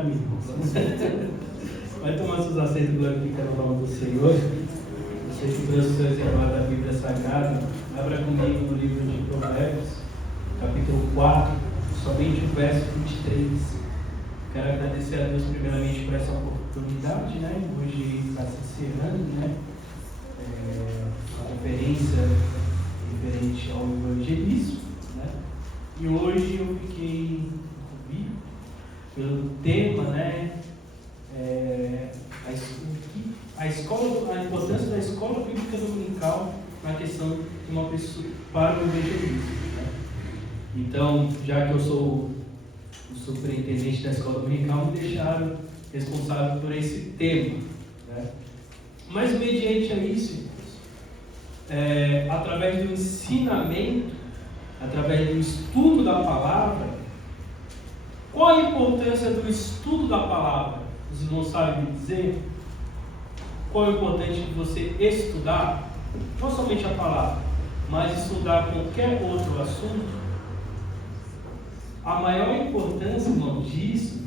para mim. Vai tomar seus assentos glorificando o nome do Senhor. Você que trouxe o seu exemplar da Bíblia Sagrada, abra comigo no livro de Provérbios, capítulo 4, somente o verso 23. Quero agradecer a Deus primeiramente por essa oportunidade, né? Hoje está se encerrando, a conferência referente ao evangelismo, né? E hoje eu fiquei convido pelo tema, a importância da escola bíblica dominical na questão de uma pessoa para o evangelismo, né? Então, já que eu sou o superintendente da escola dominical, me deixaram responsável por esse tema, né? Mas mediante a isso, através do ensinamento, através do estudo da palavra, qual a importância do estudo da palavra? Os irmãos sabem me dizer? Qual é o importante de você estudar? Não somente a palavra, mas estudar qualquer outro assunto. A maior importância, irmão, disso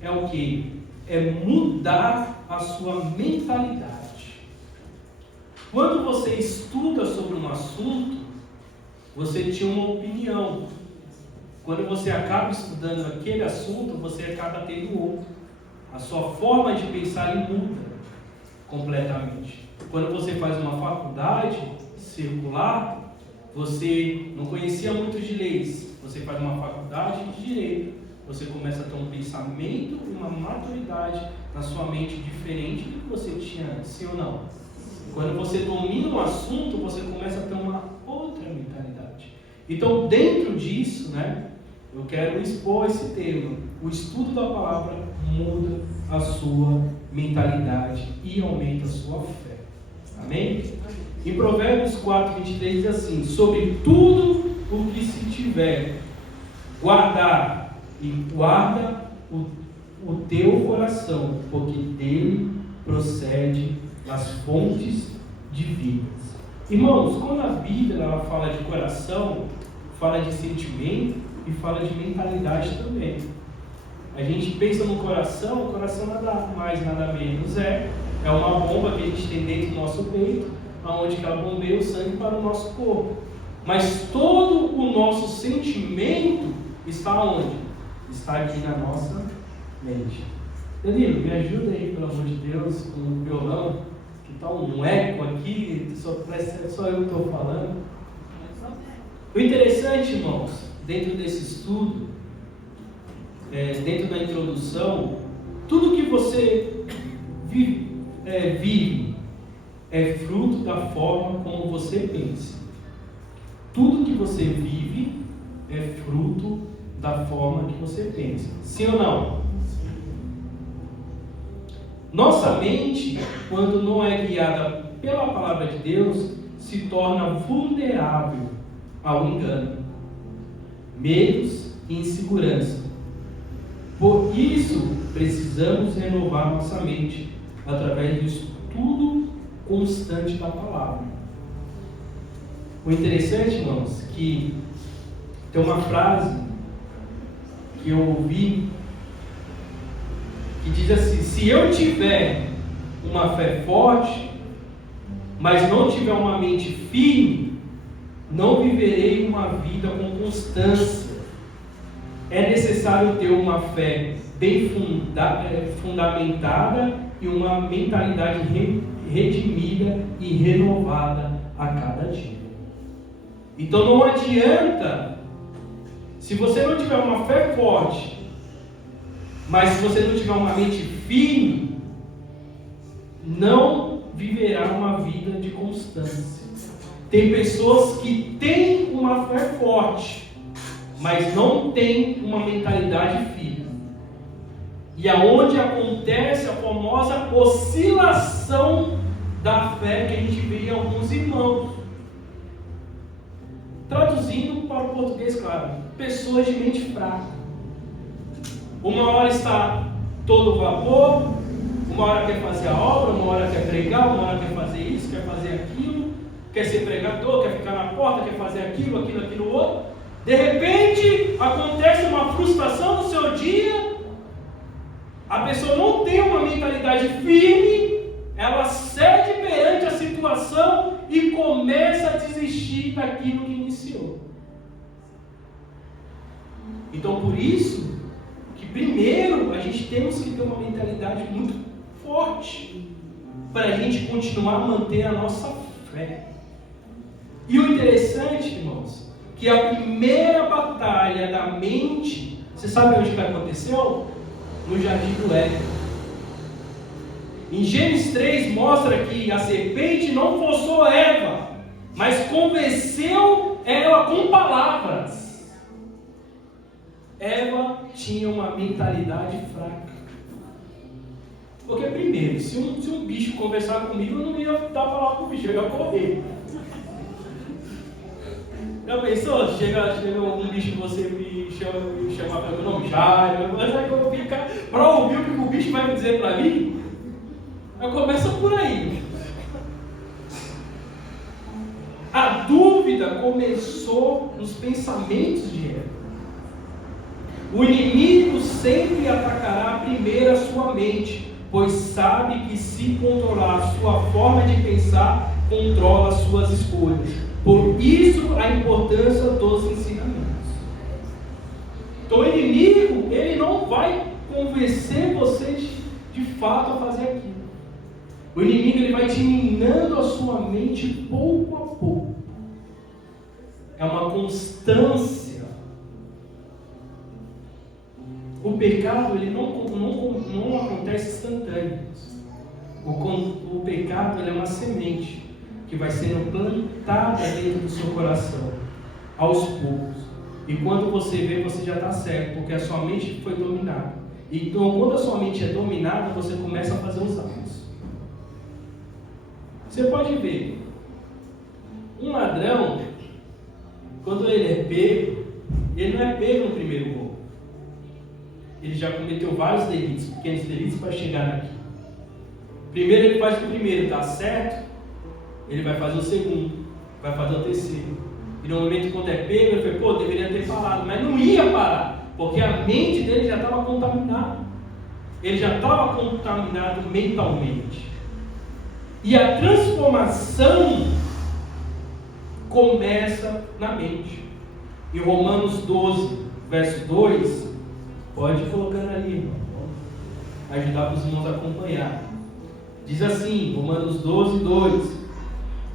é o que? É mudar a sua mentalidade. Quando você estuda sobre um assunto, você tinha uma opinião. Quando você acaba estudando aquele assunto, você acaba tendo outro. A sua forma de pensar muda completamente. Quando você faz uma faculdade circular, você não conhecia muito de leis. Você faz uma faculdade de direito, você começa a ter um pensamento e uma maturidade na sua mente diferente do que você tinha antes, sim ou não? Quando você domina um assunto, você começa a ter uma outra mentalidade. Então, dentro disso, eu quero expor esse tema. O estudo da palavra muda a sua mentalidade e aumenta a sua fé. Amém? Em Provérbios 4, 23 diz assim: sobre tudo o que se tiver, guarda o teu coração, porque dele procede as fontes de vidas. Irmãos, quando a Bíblia ela fala de coração, fala de sentimento e fala de mentalidade também. A gente pensa no coração, o coração nada mais, nada menos é uma bomba que a gente tem dentro do nosso peito, onde que ela bombeia o sangue para o nosso corpo. Mas todo o nosso sentimento está onde? Está aqui na nossa mente. Danilo, me ajuda aí, pelo amor de Deus, com o violão, que está um eco aqui, só eu que estou falando. O interessante, irmãos, dentro desse estudo, dentro da introdução, tudo que você vive é fruto da forma como você pensa. Tudo que você vive é fruto da forma que você pensa. Sim ou não? Nossa mente, quando não é guiada pela palavra de Deus, se torna vulnerável ao engano, medos e insegurança. Por isso, precisamos renovar nossa mente através do estudo constante da palavra. O interessante, irmãos, que tem uma frase que eu ouvi que diz assim: se eu tiver uma fé forte, mas não tiver uma mente firme, não viverei uma vida com constância. É necessário ter uma fé bem fundamentada e uma mentalidade redimida e renovada a cada dia. Então não adianta, se você não tiver uma fé forte, mas se você não tiver uma mente firme, não viverá uma vida de constância. Tem pessoas que têm uma fé forte, mas não têm uma mentalidade firme. E aonde acontece a famosa oscilação da fé que a gente vê em alguns irmãos. Traduzindo para o português, claro, pessoas de mente fraca. Uma hora está todo vapor, uma hora quer fazer a obra, uma hora quer pregar, uma hora quer fazer isso, quer fazer aquilo, quer ser pregador, quer ficar na porta, quer fazer aquilo, outro. De repente, acontece uma frustração no seu dia a pessoa não tem uma mentalidade firme, ela cede perante a situação e começa a desistir daquilo que iniciou. Então, por isso, que primeiro a gente temos que ter uma mentalidade muito forte para a gente continuar a manter a nossa fé. E o interessante, irmãos, que a primeira batalha da mente, você sabe onde que aconteceu? No jardim do Éden. Em Gênesis 3 mostra que a serpente não forçou Eva, mas convenceu ela com palavras. Eva tinha uma mentalidade fraca. Porque primeiro, se um bicho conversar comigo, eu não ia dar palavra para o bicho, eu ia correr. Já pensou? Chega um bicho que você me chama pelo nome Jairo, mas aí eu vou ficar para ouvir o que o bicho vai me dizer para mim? Aí começa por aí. A dúvida começou nos pensamentos de Eva. O inimigo sempre atacará primeiro a sua mente, pois sabe que se controlar a sua forma de pensar, controla as suas escolhas. Por isso a importância dos ensinamentos. Então o inimigo, ele não vai convencer vocês de fato a fazer aquilo. O inimigo, ele vai te minando a sua mente pouco a pouco. É uma constância. O pecado, ele não acontece instantâneo. O pecado, ele é uma semente que vai sendo plantada dentro do seu coração, aos poucos. E quando você vê, você já está certo, porque a sua mente foi dominada. Então, quando a sua mente é dominada, você começa a fazer os atos. Você pode ver, um ladrão, quando ele é pego, ele não é pego no primeiro gol. Ele já cometeu vários delitos, pequenos delitos, para chegar aqui. Primeiro ele faz o primeiro, dá certo, ele vai fazer o segundo, vai fazer o terceiro. E no momento quando é pego, ele fala, deveria ter parado, mas não ia parar, porque a mente dele já estava contaminada. Ele já estava contaminado mentalmente. E a transformação começa na mente. Em Romanos 12, verso 2, pode ir colocando ali, irmão, ajudar os irmãos a acompanhar. Diz assim, Romanos 12, 2: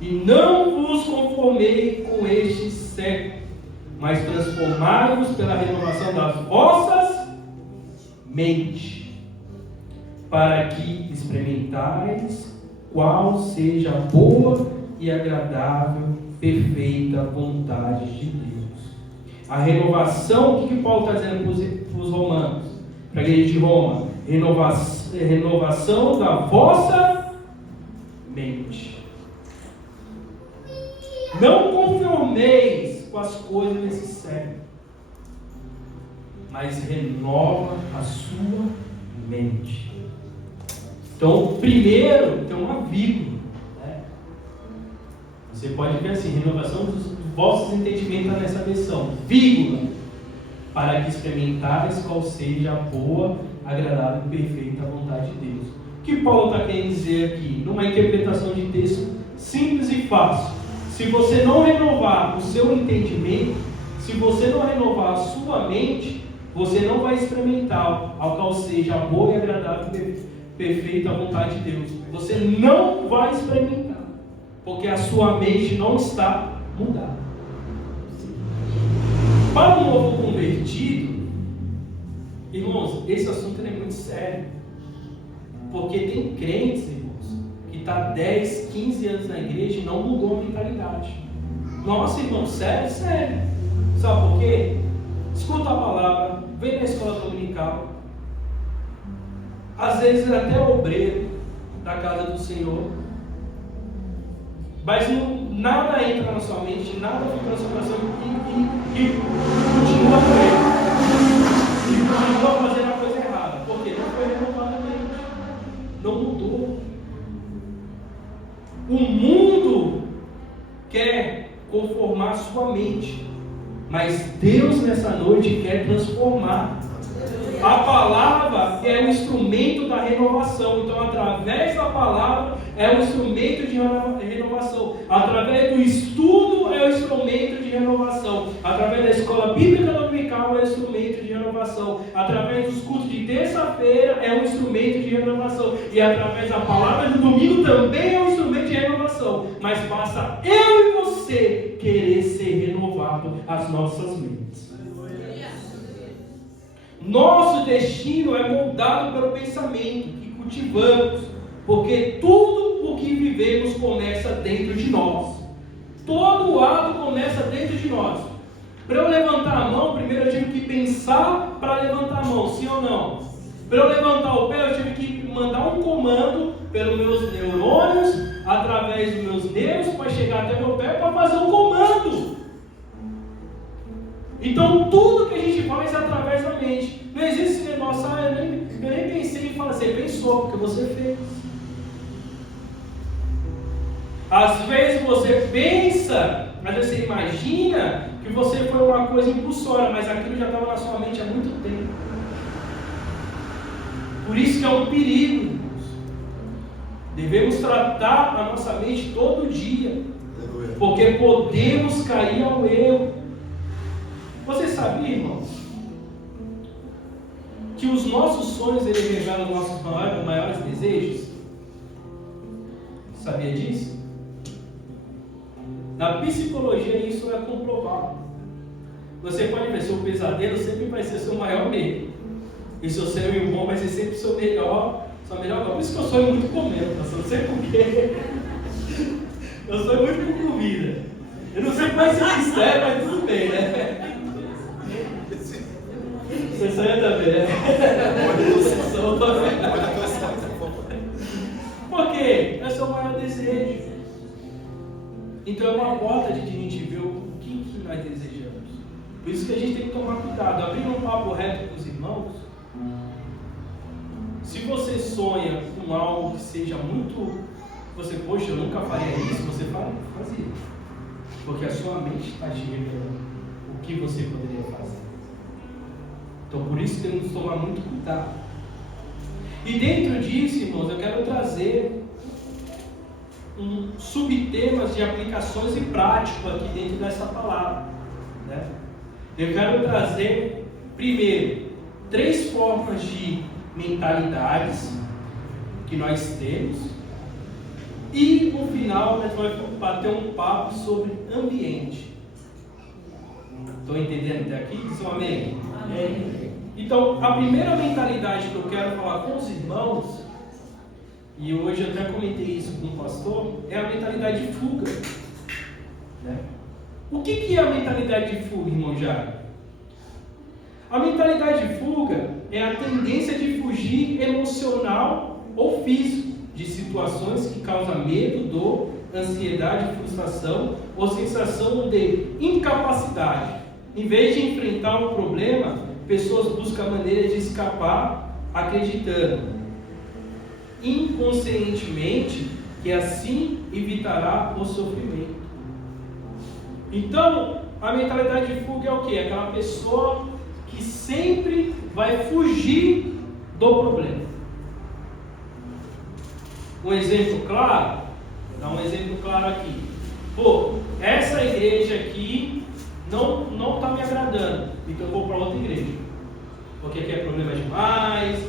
E não vos conformei com este século, mas transformai-vos pela renovação das vossas mentes, para que experimentais qual seja a boa e agradável, perfeita vontade de Deus. A renovação, o que Paulo está dizendo para os romanos, para a igreja de Roma? Renovação da vossa mente. Não conformeis com as coisas desse século, mas renova a sua mente. Então, primeiro, tem uma vírgula, né? Você pode ver assim, renovação dos vossos entendimentos está nessa versão, vírgula, para que experimentais qual seja a boa, agradável e perfeita vontade de Deus. O que Paulo está querendo dizer aqui? Numa interpretação de texto simples e fácil. Se você não renovar o seu entendimento, se você não renovar a sua mente, você não vai experimentar ao qual seja a boa e agradável e perfeita vontade de Deus. Você não vai experimentar, porque a sua mente não está mudada. Para um novo convertido, irmãos, esse assunto é muito sério, porque tem crentes, irmãos, que está 10, 15 anos na igreja e não mudou a mentalidade. Nossa, irmão, sério, sério. Sabe por quê? Escuta a palavra, vem na escola dominical, às vezes é até obreiro da casa do Senhor, mas nada entra na sua mente, nada fica na sua coração e continua com ele. E continua fazendo a coisa errada. Por quê? Não foi renovado a mente. Não mudou. O mundo quer conformar a sua mente, mas Deus nessa noite quer transformar. A palavra é o instrumento instrumento da renovação. Então, através da palavra é o instrumento de renovação. Através do estudo é o instrumento de renovação. Através da escola bíblica dominical é o instrumento de renovação. Através dos cultos de terça-feira é um instrumento de renovação. E através da palavra do domingo também é um instrumento de renovação. Mas basta eu e você querer ser renovado as nossas mentes. Nosso destino é moldado pelo pensamento que cultivamos, porque tudo o que vivemos começa dentro de nós. Todo o ato começa dentro de nós. Para eu levantar a mão, primeiro eu tive que pensar para levantar a mão, sim ou não? Para eu levantar o pé, eu tive que mandar um comando pelos meus neurônios, através dos meus nervos, para chegar até meu pé, para fazer um comando. Então, tudo que a gente faz é através da mente. Não existe esse negócio, eu nem pensei em falar, você pensou, porque você fez. Às vezes você pensa, mas você imagina que você foi uma coisa impulsória, mas aquilo já estava na sua mente há muito tempo. Por isso que é um perigo, irmãos. Devemos tratar a nossa mente todo dia, porque podemos cair ao erro. Você sabia, irmãos, que os nossos sonhos eles revelam os nossos maiores desejos? Sabia disso? Na psicologia isso é comprovado. Você pode ver, seu pesadelo sempre vai ser seu maior medo. E seu sonho bom vai ser sempre seu melhor. Por isso que eu sonho muito comendo, eu não sei porquê. Eu sonho muito com comida. Eu não sei como vai ser mistério, mas tudo bem, né? Você sonha também, né? Por quê? É o seu maior desejo. Então é uma porta de a gente ver o que nós desejamos. Por isso que a gente tem que tomar cuidado. Abrindo um papo reto com os irmãos, se você sonha com algo que seja muito, você, poxa, eu nunca faria isso, você fazia. Porque a sua mente está te revelando o que você poderia fazer. Então por isso temos que tomar muito cuidado. E dentro disso, irmãos, eu quero trazer subtemas de aplicações e práticas aqui dentro dessa palavra, né? Eu quero trazer, primeiro, 3 formas de mentalidades que nós temos, e no final nós vamos bater um papo sobre ambiente. Estão entendendo até aqui? Diz um amém. Amém. Então, a primeira mentalidade que eu quero falar com os irmãos, e hoje eu até comentei isso com o pastor, é a mentalidade de fuga, né? O que é a mentalidade de fuga, irmão Jairo? A mentalidade de fuga é a tendência de fugir emocional ou físico de situações que causam medo, dor, ansiedade, frustração ou sensação de incapacidade. Em vez de enfrentar um problema, pessoas buscam maneiras de escapar, acreditando inconscientemente que assim evitará o sofrimento. Então, a mentalidade de fuga é o quê? É aquela pessoa que sempre vai fugir do problema. Um exemplo claro, vou dar um exemplo claro aqui. Pô, essa igreja aqui não está me agradando, então eu vou para outra igreja, porque aqui é problema demais,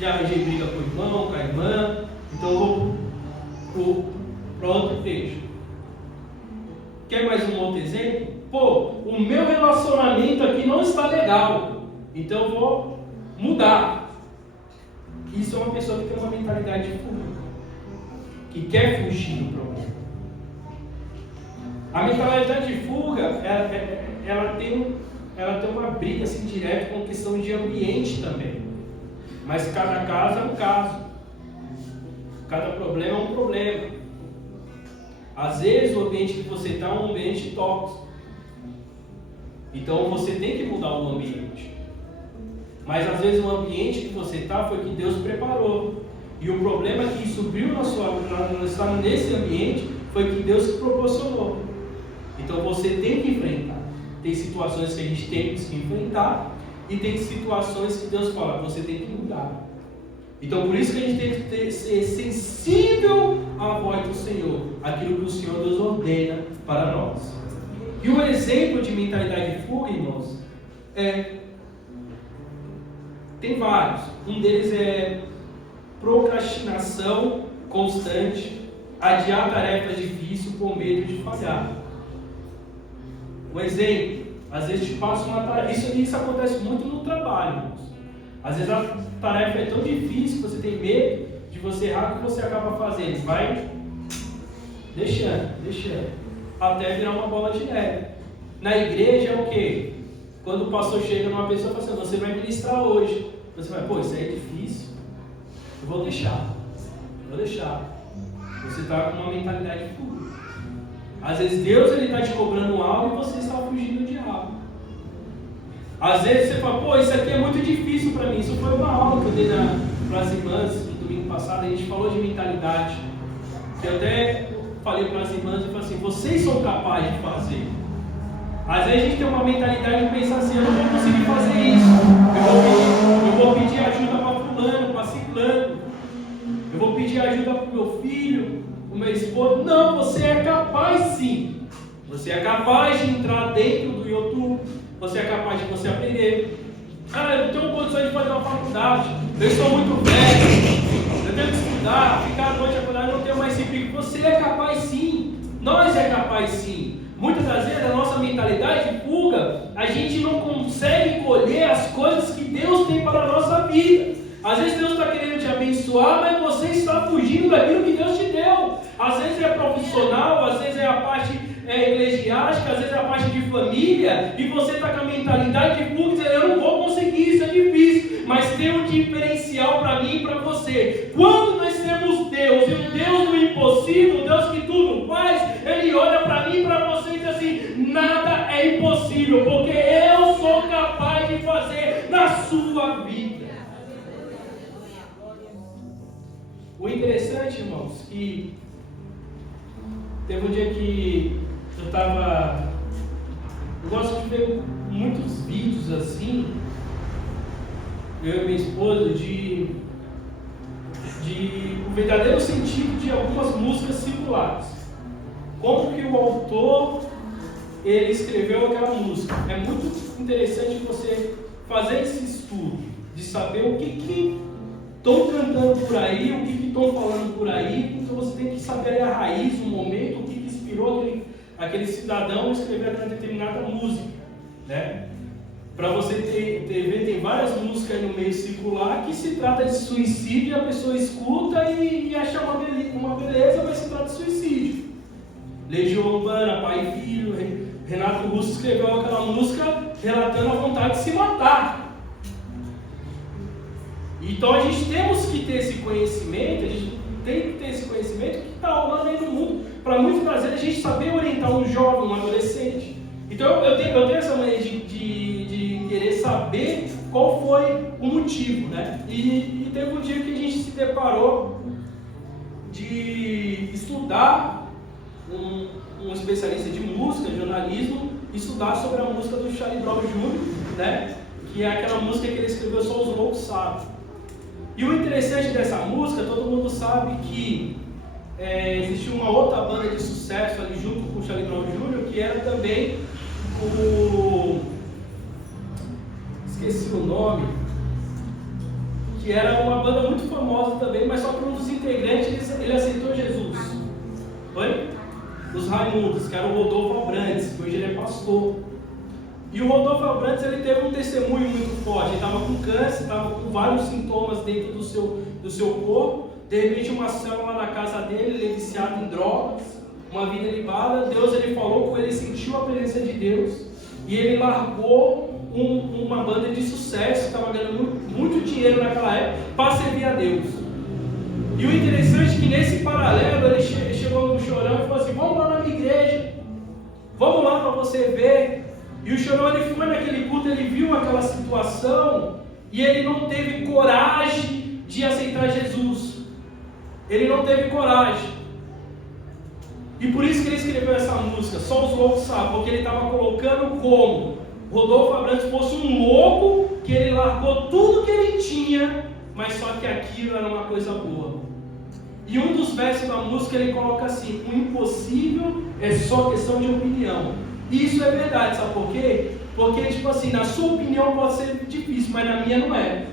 já arranjei briga com o irmão, com a irmã, então eu vou para outra igreja. Quer mais um outro exemplo? Pô, o meu relacionamento aqui não está legal, então eu vou mudar. Isso é uma pessoa que tem uma mentalidade de fuga, que quer fugir do problema. A mentalidade de fuga, ela tem uma briga assim, direta com questão de ambiente também. Mas cada caso é um caso. Cada problema é um problema. Às vezes o ambiente que você está é um ambiente tóxico. Então você tem que mudar o ambiente. Mas às vezes o ambiente que você está foi que Deus preparou. E o problema que subiu na sua vida, estar nesse ambiente, foi que Deus proporcionou. Então você tem que enfrentar. Tem situações que a gente tem que enfrentar, e tem situações que Deus fala, você tem que mudar. Então por isso que a gente tem que ser sensível à voz do Senhor, aquilo que o Senhor nos ordena para nós. E um exemplo de mentalidade de fuga, irmãos, tem vários. Um deles é procrastinação constante, adiar tarefas difíceis por medo de falhar. Um exemplo, às vezes te passa uma tarefa, isso acontece muito no trabalho, irmãos. Às vezes a tarefa é tão difícil que você tem medo de você errar, que você acaba fazendo. Vai deixando, até virar uma bola de neve. Na igreja é o quê? Quando o pastor chega numa pessoa e fala assim, você vai ministrar hoje. Você vai, isso aí é difícil. Eu vou deixar. Você está com uma mentalidade de fuga. Às vezes Deus está te cobrando algo e você está fugindo de algo. Às vezes você fala, isso aqui é muito difícil para mim. Isso foi uma aula que eu dei para as irmãs no domingo passado. A gente falou de mentalidade. Eu até falei para as irmãs e falei assim, vocês são capazes de fazer. Às vezes a gente tem uma mentalidade de pensar assim, eu não vou conseguir fazer isso. Eu vou pedir ajuda para fulano, para ciclano. Eu vou pedir ajuda para o meu filho, para o meu esposo. Não, você é capaz sim. Você é capaz de entrar dentro do YouTube. Você é capaz de você aprender. Eu não tenho condições de fazer uma faculdade. Eu estou muito velho. Eu tenho que estudar, ficar à noite acordado, eu não tenho mais esse pico. Você é capaz sim. Nós é capaz sim. Muitas das vezes a nossa mentalidade de fuga, a gente não consegue colher as coisas que Deus tem para a nossa vida. Às vezes Deus está querendo te abençoar, mas você está fugindo daquilo que Deus te deu. Às vezes é profissional, às vezes é a parte eclesiástica, às vezes é a parte de família, e você está com a mentalidade de fuga, dizendo, eu não vou conseguir, isso é difícil. Mas tem um diferencial para mim e para você. Quando nós temos Deus, e o Deus do impossível, o Deus que tudo faz, Ele olha para mim e para você e diz assim, nada é impossível, porque eu sou capaz de fazer na sua vida. O interessante, irmãos, que teve um dia que eu gosto de ver muitos vídeos assim, eu e minha esposa, de o verdadeiro sentido de algumas músicas circulares. Como que o autor, ele escreveu aquela música. É muito interessante você fazer esse estudo, de saber o que estão cantando por aí, o que estão falando por aí. Então você tem que saber a raiz, o momento, o que inspirou aquele cidadão a escrever aquela determinada música, né? Para você ver, tem várias músicas aí no meio circular que se trata de suicídio e a pessoa escuta e acha uma beleza, mas se trata de suicídio. Legião Urbana, Pai e Filho, Renato Russo escreveu aquela música relatando a vontade de se matar. Então a gente temos que ter esse conhecimento, que está rolando aí no mundo, para muitas das vezes a gente saber orientar um jovem, um adolescente. Então eu tenho essa maneira de querer saber qual foi o motivo, né? E teve um dia que a gente se deparou de estudar, um especialista de música, jornalismo, estudar sobre a música do Charlie Brown Jr., né? Que é aquela música que ele escreveu Só os Loucos Sabem. E o interessante dessa música, todo mundo sabe que existiu uma outra banda de sucesso ali junto com o Charlie Brown Jr., que era também esqueci o nome, que era uma banda muito famosa também, mas só que um dos integrantes ele aceitou Jesus. Foi? Os Raimundos, que era o Rodolfo Abrantes, que hoje ele é pastor. E o Rodolfo Abrantes, ele teve um testemunho muito forte. Ele estava com câncer, estava com vários sintomas dentro do seu corpo. De repente, uma célula na casa dele, ele é viciado em drogas, uma vida ilibada. Deus, ele falou com ele, sentiu a presença de Deus. E ele largou uma banda de sucesso, estava ganhando muito dinheiro naquela época, para servir a Deus. E o interessante é que nesse paralelo, ele chegou no Chorão e falou assim, vamos lá na minha igreja, vamos lá para você ver. E o Chorão, ele foi naquele culto, ele viu aquela situação e ele não teve coragem de aceitar Jesus. Ele não teve coragem. E por isso que ele escreveu essa música, Só os Loucos Sabem, porque ele estava colocando como Rodolfo Abrantes fosse um louco, que ele largou tudo que ele tinha mas só que aquilo era uma coisa boa. E um dos versos da música ele coloca assim: o impossível é só questão de opinião. E isso é verdade, sabe por quê? Porque, tipo assim, na sua opinião pode ser difícil, mas na minha não é.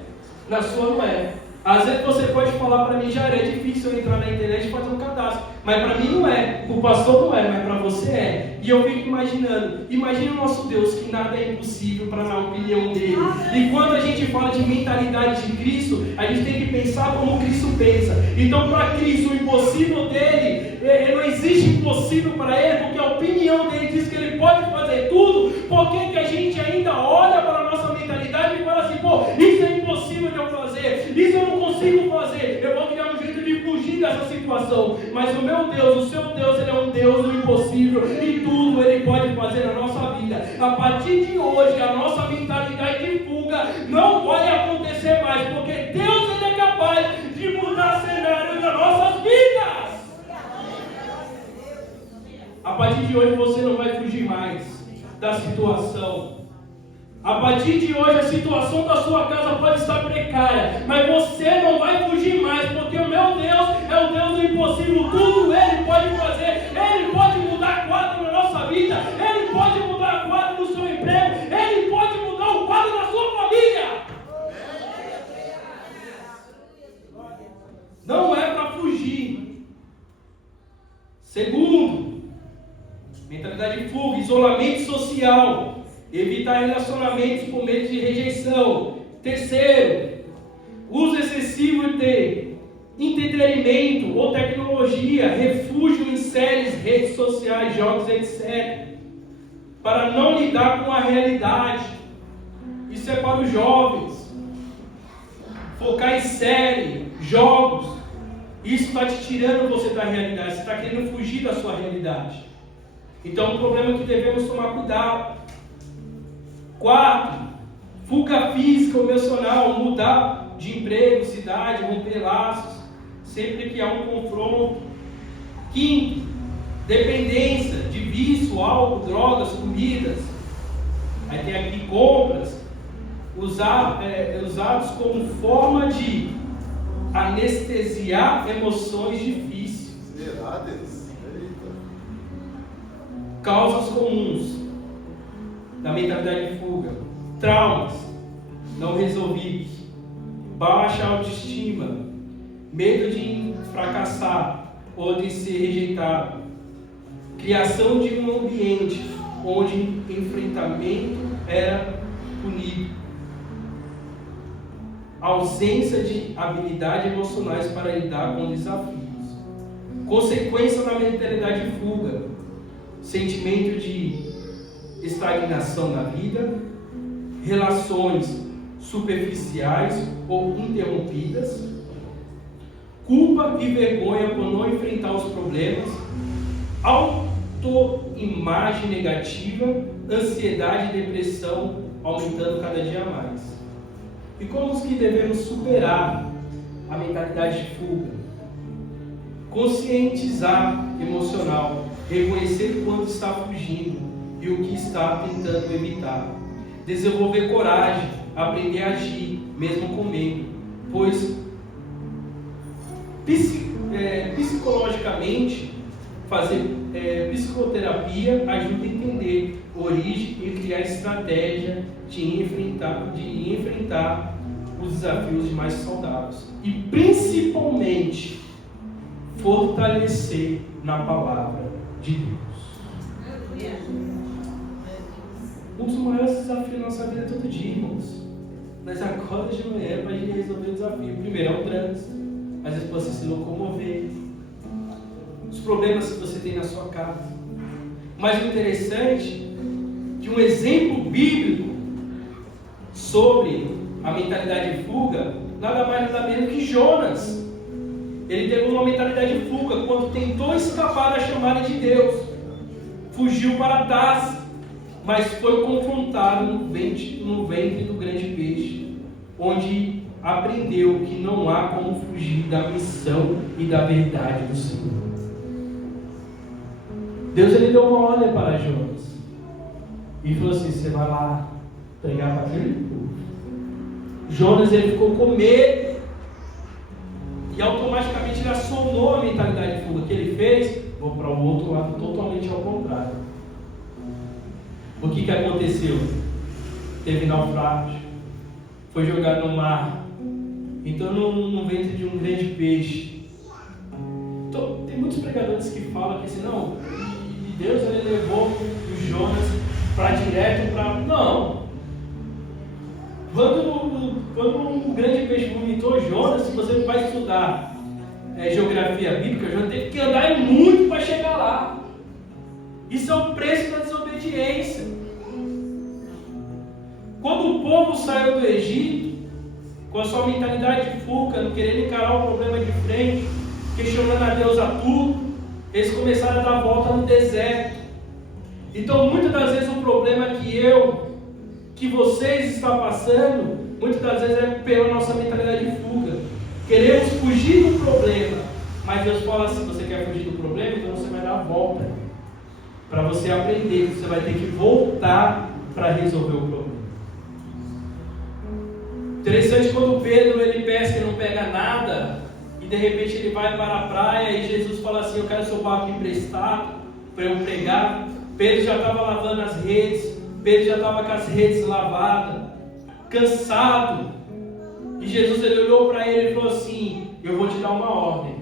Na sua não é. Às vezes você pode falar para mim, já é difícil eu entrar na internet e fazer um cadastro. Mas para mim não é. O pastor não é, mas para você é. E eu fico imaginando. Imagina o nosso Deus, que nada é impossível para na opinião dele. E quando a gente fala de mentalidade de Cristo, a gente tem que pensar como Cristo pensa. Então para Cristo, o impossível dele, não existe impossível para ele, porque a opinião dele diz que ele pode fazer tudo. Por que a gente ainda olha para a nossa mentalidade e fala assim, pô, isso é impossível de eu fazer, isso eu não consigo fazer, eu vou criar um jeito de fugir dessa situação. Mas o meu Deus, o seu Deus, ele é um Deus do impossível, e tudo ele pode fazer na nossa vida. A partir de hoje, a nossa mentalidade de fuga não vai acontecer mais, porque Deus ele é capaz de mudar cenários das nossas vidas. A partir de hoje você não vai fugir mais da situação. A partir de hoje a situação da sua casa pode estar precária, mas você não vai fugir mais, porque o meu Deus é o Deus do impossível. Tudo Ele pode fazer. Ele pode mudar quadro na nossa vida, Ele pode mudar quadro no seu emprego, Ele pode mudar o quadro na sua família. Não é para fugir. Segundo, mentalidade de fuga, isolamento social. Evitar relacionamentos com medo de rejeição. Terceiro, uso excessivo de entretenimento ou tecnologia, refúgio em séries, redes sociais, jogos, etc. Para não lidar com a realidade. Isso é para os jovens. Focar em série, jogos. Isso está te tirando você da realidade. Você está querendo fugir da sua realidade. Então, o problema é que devemos tomar cuidado. Quarto, fuga física ou emocional, mudar de emprego, cidade, romper laços, sempre que há um confronto. Quinto, dependência de vício, álcool, drogas, comidas. Aí tem aqui compras, usados como forma de anestesiar emoções difíceis. Causas comuns da mentalidade de fuga: traumas não resolvidos, baixa autoestima, medo de fracassar ou de ser rejeitado, criação de um ambiente onde enfrentamento era punido, ausência de habilidades emocionais para lidar com desafios, consequência da mentalidade de fuga: sentimento de estagnação na vida, relações superficiais ou interrompidas, culpa e vergonha por não enfrentar os problemas, autoimagem negativa, ansiedade e depressão aumentando cada dia mais. E como que devemos superar a mentalidade de fuga? Conscientizar emocional, reconhecer quando está fugindo e o que está tentando evitar. Desenvolver coragem, aprender a agir, mesmo com medo, pois psicologicamente, fazer psicoterapia ajuda a entender origem e criar estratégia de enfrentar os desafios mais saudáveis. E principalmente, fortalecer na palavra de Deus. Um dos maiores desafios da nossa vida é todo dia, irmãos. Nós acordamos de manhã para a gente resolver o desafio. Primeiro é o trânsito, às vezes você se locomover, os problemas que você tem na sua casa. Mas o interessante é que um exemplo bíblico sobre a mentalidade de fuga, nada mais nada menos que Jonas. Ele teve uma mentalidade de fuga quando tentou escapar da chamada de Deus. Fugiu para Tarsis, mas foi confrontado no ventre do grande peixe, onde aprendeu que não há como fugir da missão e da verdade do Senhor. Deus ele deu uma ordem para Jonas e falou assim: você vai lá pregar para aquele povo. Jonas ele ficou com medo e automaticamente ele acionou a mentalidade de fuga. O que ele fez? Vou para o outro lado totalmente ao contrário. O que aconteceu? Teve naufrágio, foi jogado no mar, então no ventre de um grande peixe. Então, tem muitos pregadores que falam que assim, não, e Deus ele levou o Jonas para direto para... Não! Quando o grande peixe vomitou Jonas, se você vai estudar geografia bíblica, Jonas teve que andar muito para chegar lá. Isso é o preço da desobediência. Quando o povo saiu do Egito, com a sua mentalidade de fuga, não querendo encarar o problema de frente, questionando a Deus a tudo, eles começaram a dar volta no deserto. Então, muitas das vezes o problema que vocês estão passando, muitas das vezes é pela nossa mentalidade de fuga. Queremos fugir do problema, mas Deus fala assim: você quer fugir do problema? Então você vai dar a volta, para você aprender, você vai ter que voltar para resolver o problema. Interessante quando Pedro ele pesca e não pega nada, e de repente ele vai para a praia e Jesus fala assim: eu quero seu barco emprestado para eu pregar. Pedro já estava lavando as redes, Pedro já estava com as redes lavadas, cansado, e Jesus ele olhou para ele e falou assim: eu vou te dar uma ordem,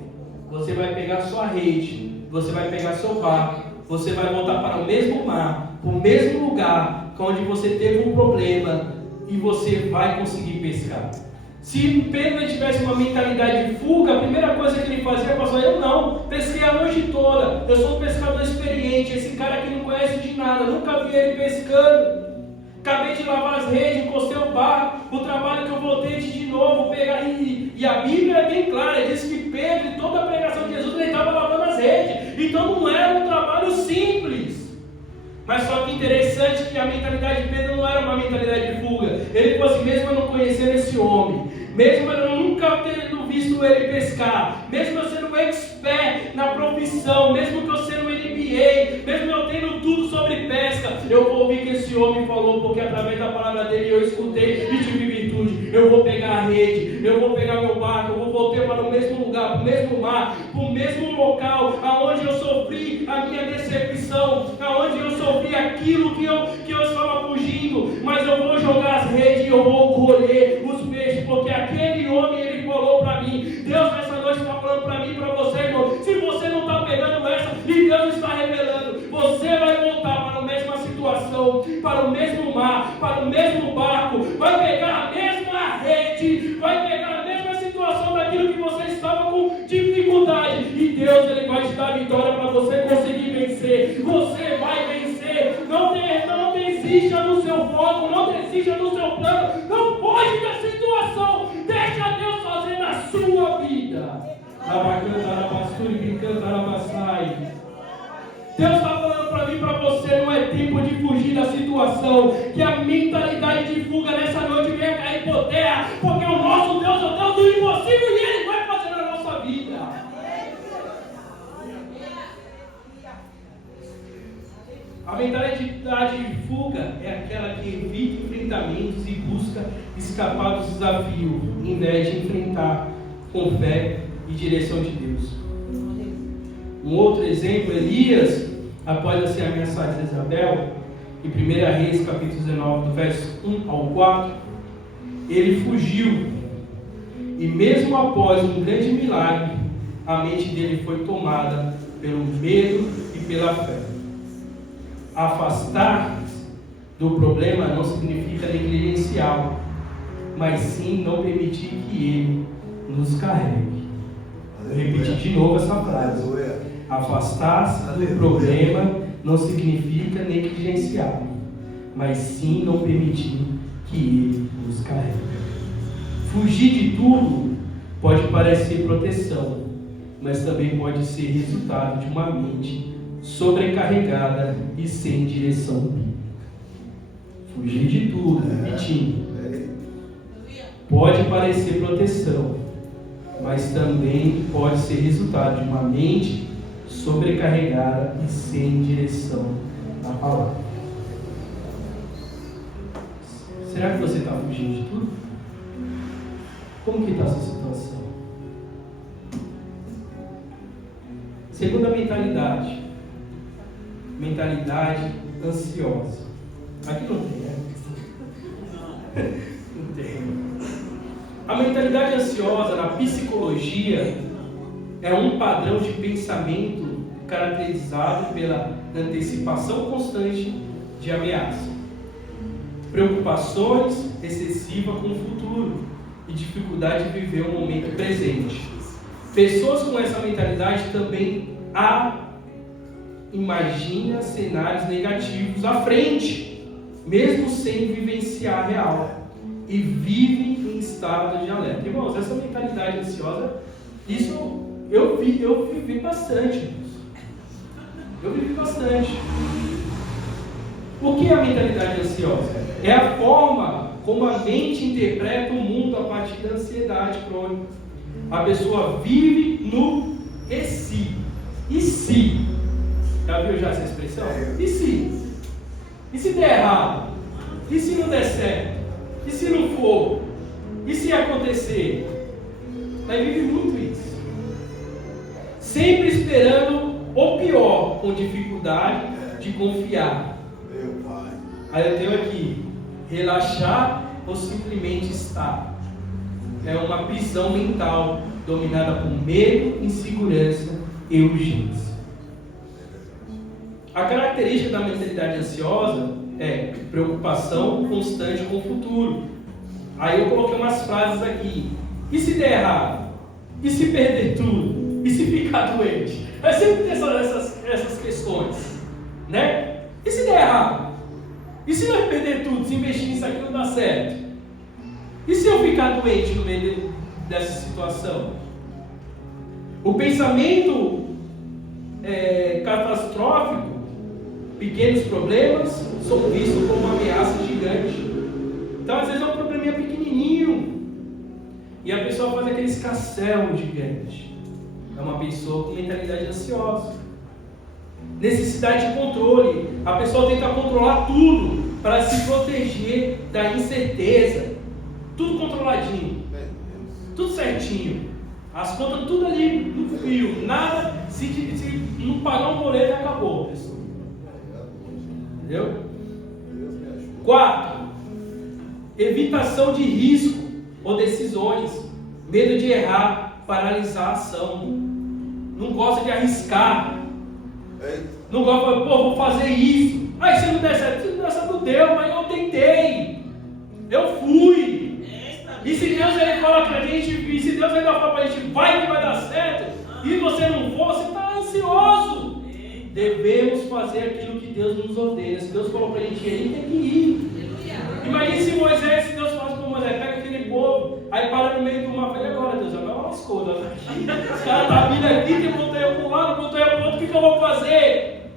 você vai pegar sua rede, você vai pegar seu barco, você vai voltar para o mesmo mar, para o mesmo lugar onde você teve um problema, e você vai conseguir pescar. Se Pedro tivesse uma mentalidade de fuga, a primeira coisa que ele fazia, pastor, eu não, pesquei a noite toda, eu sou um pescador experiente, esse cara aqui não conhece de nada, nunca vi ele pescando, acabei de lavar as redes, encostei o barco, o trabalho que eu voltei de novo, pegar, e a Bíblia é bem clara, diz que Pedro, em toda a pregação de Jesus, ele estava lavando as redes, então não era um trabalho simples. Mas só que interessante que a mentalidade de Pedro não era uma mentalidade de fuga. Ele falou assim: mesmo eu não conhecendo esse homem, mesmo eu nunca tendo visto ele pescar, mesmo eu sendo expert na profissão, mesmo que eu sendo um MBA, mesmo eu tendo tudo sobre pesca, eu vou ouvir que esse homem falou, porque através da palavra dele eu escutei e tive virtude. Eu vou pegar a rede, eu vou pegar meu barco, eu vou voltar para o mesmo lugar, para o mesmo mar, para o mesmo local, aonde eu sofri a minha decepção, aonde eu sofri aquilo que eu estava fugindo, mas eu vou jogar as redes e eu vou colher os peixes, porque aquele homem ele falou para mim. Deus nessa noite está falando para mim e para você, irmão. Se você não está pegando essa, e Deus está revelando, você vai voltar para a mesma situação, para o mesmo mar, para o mesmo barco, vai pegar a mesma rede, vai pegar a mesma situação daquilo que você estava com dificuldade, e Deus ele vai te dar vitória para você conseguir vencer. Você vai vencer. Não desista do seu foco, não desista do seu plano, não foge da situação, deixa Deus fazer na sua vida. Deus está falando para mim e para você, não é tempo de fugir da situação, que a mentalidade de fuga nessa noite venha cair por terra, porque o nosso Deus é o Deus do impossível e Ele vai fazer na nossa vida. A mentalidade de fuga é aquela que evita enfrentamentos e busca escapar dos desafios, em vez de enfrentar com fé e direção de Deus. Um outro exemplo, Elias, após ser ameaçado de Jezabel, em 1 Reis, capítulo 19, do verso 1 ao 4, ele fugiu, e mesmo após um grande milagre, a mente dele foi tomada pelo medo e pela fé. Afastar-se do problema não significa negligenciá-lo, mas sim não permitir que ele nos carregue. Vou repetir de novo essa frase. Afastar-se do problema não significa negligenciá-lo, mas sim não permitir que ele nos carregue. Fugir de tudo pode parecer proteção, mas também pode ser resultado de uma mente sobrecarregada e sem direção bíblica. Fugir de tudo, repetindo, pode parecer proteção, mas também pode ser resultado de uma mente sobrecarregada e sem direção na palavra. Será que você está fugindo de tudo? Como que está essa situação? Segunda mentalidade. Mentalidade ansiosa. Aqui não tem, né? Não tem. A mentalidade ansiosa na psicologia é um padrão de pensamento caracterizado pela antecipação constante de ameaça, preocupações excessivas com o futuro e dificuldade de viver o momento presente. Pessoas com essa mentalidade também imaginam cenários negativos à frente, mesmo sem vivenciar a real, e vivem em estado de alerta. Irmãos, essa mentalidade ansiosa, isso eu vivi bastante. Eu vivi bastante. O que é a mentalidade ansiosa? É a forma como a mente interpreta o mundo a partir da ansiedade crônica. A pessoa vive no e se. E se? Já viu essa expressão? E se? E se der errado? E se não der certo? E se não for? E se acontecer? Aí vive muito isso. Sempre esperando o pior, com dificuldade de confiar. Aí eu tenho aqui, relaxar ou simplesmente estar. É uma prisão mental dominada por medo, insegurança e urgência. A característica da mentalidade ansiosa é preocupação constante com o futuro. Aí eu coloquei umas frases aqui. E se der errado? E se perder tudo? E se ficar doente? Eu sempre tenho essas questões, né? E se der errado? E se eu perder tudo, se investir nisso aqui não dá certo? E se eu ficar doente no meio dessa situação? O pensamento catastrófico, pequenos problemas, são vistos como uma ameaça gigante. Então, às vezes é um probleminha pequenininho e a pessoa faz aquele escarcéu gigante. É uma pessoa com mentalidade ansiosa. Necessidade de controle. A pessoa tenta controlar tudo para se proteger da incerteza. Tudo controladinho. Tudo certinho. As contas tudo ali no fio. Nada, se não pagar um boleto, acabou, pessoal. Entendeu? 4. Evitação de risco ou decisões. Medo de errar, paralisar a ação. Não gosta de arriscar. Não gosta de, vou fazer isso. Aí se não der certo, não deu, mas eu tentei. Eu fui. E se Deus ele fala pra gente, e se Deus ainda fala pra gente, vai que vai dar certo, e você não for, você está ansioso. Devemos fazer aquilo que Deus nos ordena. Se Deus falou pra gente ir, tem que ir. Imagine se Moisés, se Deus fala com Moisés, pega aquele povo, aí para no meio do mar, e agora Deus, agora é uma escolha. Os caras estão vindo aqui, tem montanha para um lado, montanha para o outro, o que eu vou fazer?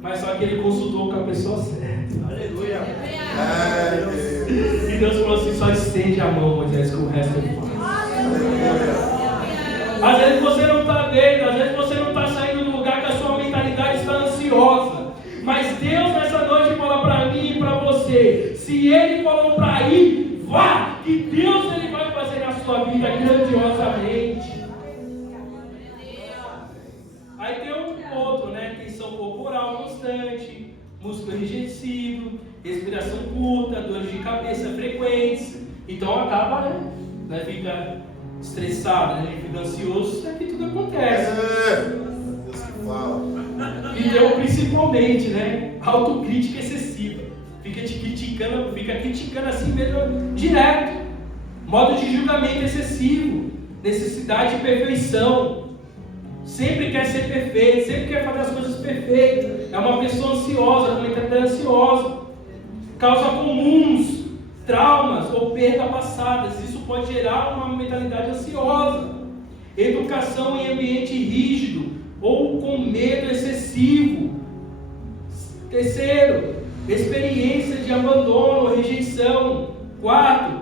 Mas só que ele consultou com a pessoa certa. Aleluia. E Deus falou assim, só estende a mão, Moisés, que o resto eu faço. Às vezes você não está vendo, às vezes você não está saindo do lugar que a sua mentalidade está ansiosa. Mas Deus nessa noite fala para mim e para você, se Ele falou para ir, vá, que Deus Ele vai fazer na sua vida grandiosamente. Aí tem um outro, né? Tensão corporal constante, músculo enrijecido, respiração curta, dores de cabeça frequentes. Então acaba, né? Fica estressado, né? Fica ansioso, isso aqui tudo acontece. Deus que fala. Então, principalmente, né? Autocrítica excessiva. Fica criticando assim mesmo, direto. Modo de julgamento excessivo. Necessidade de perfeição. Sempre quer ser perfeito, sempre quer fazer as coisas perfeitas. É uma pessoa ansiosa, com mentalidade ansiosa. Causa comuns, traumas ou perdas passadas. Isso pode gerar uma mentalidade ansiosa. Educação em ambiente rígido ou com medo excessivo. Terceiro, experiência de abandono ou rejeição. 4,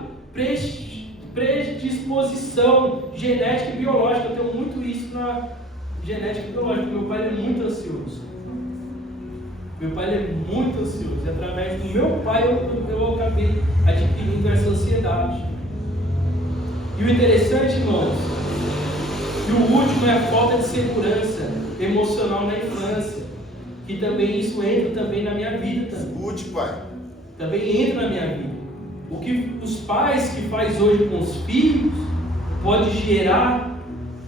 predisposição genética e biológica. Eu tenho muito isso na genética e biológica. Meu pai é muito ansioso. Meu pai é muito ansioso. E através do meu pai eu acabei adquirindo essa ansiedade. E o interessante, irmãos, e o último é a falta de segurança emocional na infância. E também isso entra também na minha vida também. Escute, pai. Também entra na minha vida. O que os pais que faz hoje com os filhos pode gerar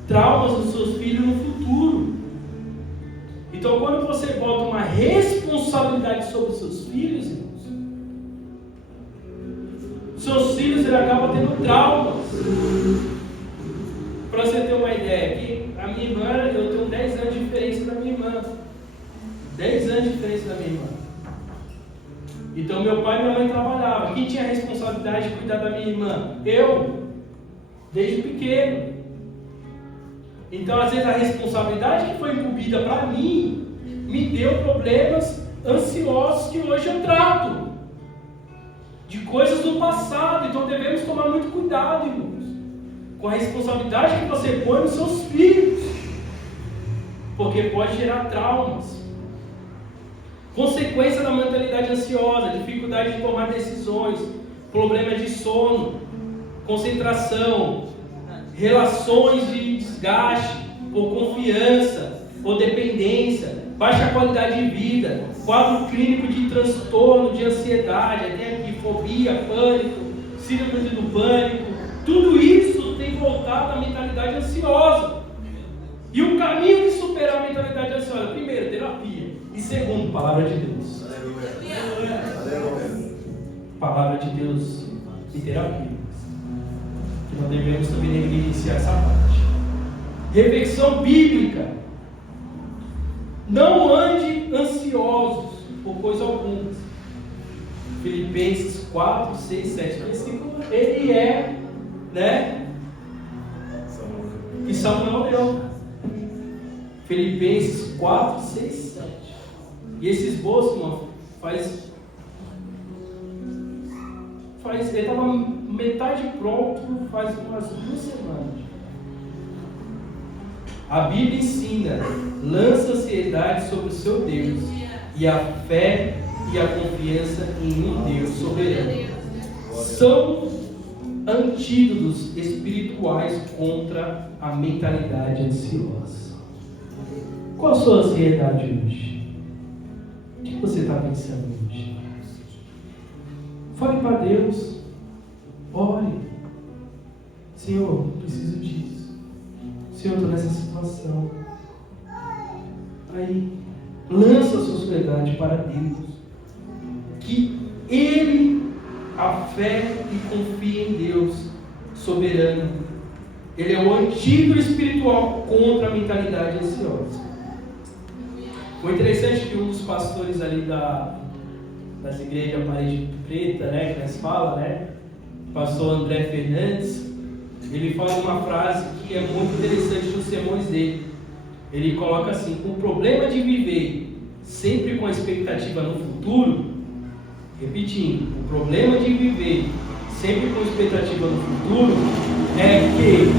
traumas nos seus filhos no futuro. Então, quando você bota uma responsabilidade sobre os seus filhos, irmãos, seus filhos ele acabam tendo traumas. Para você ter uma ideia, que a minha irmã, eu tenho 10 anos de diferença da minha irmã. 10 anos de diferença da minha irmã. Então, meu pai e minha mãe trabalhavam. Quem tinha a responsabilidade de cuidar da minha irmã? Eu, desde pequeno. Então, às vezes, a responsabilidade que foi incumbida para mim me deu problemas ansiosos que hoje eu trato. De coisas do passado. Então, devemos tomar muito cuidado, irmãos, com a responsabilidade que você põe nos seus filhos. Porque pode gerar traumas. Consequência da mentalidade ansiosa, dificuldade de tomar decisões, problemas de sono, concentração, relações de desgaste, ou confiança, ou dependência, baixa qualidade de vida, quadro clínico de transtorno, de ansiedade, até aqui fobia, pânico, síndrome do pânico, tudo isso tem voltado à mentalidade ansiosa. E o caminho de superar a mentalidade ansiosa, primeiro, terapia. E segundo, palavra de Deus. Aleluia. Palavra de Deus e terapia. Que nós devemos também negligenciar essa parte. Reflexão bíblica. Não ande ansiosos por coisa alguma. Filipenses 4, 6, 7 versículo. Ele é, né? Que Samuel deu. Filipenses 4, 6, 7. E esse esboço, irmão, ele estava metade pronto faz umas 2 semanas. A Bíblia ensina: lança a ansiedade sobre o seu Deus, e a fé e a confiança em um Deus soberano são antídotos espirituais contra a mentalidade ansiosa. Qual a sua ansiedade hoje? O que você está pensando hoje? Fale para Deus. Ore. Senhor, eu preciso disso. Senhor, eu estou nessa situação. Aí, lança a sua ansiedade para Deus. Que Ele, a fé e confia em Deus soberano. Ele é o antídoto espiritual contra a mentalidade ansiosa. O interessante é que um dos pastores ali das igrejas Parede Preta, né, que nós fala, né, pastor André Fernandes, ele fala uma frase que é muito interessante nos sermões dele. Ele coloca assim: o problema de viver sempre com a expectativa no futuro, repetindo, o problema de viver sempre com expectativa no futuro é que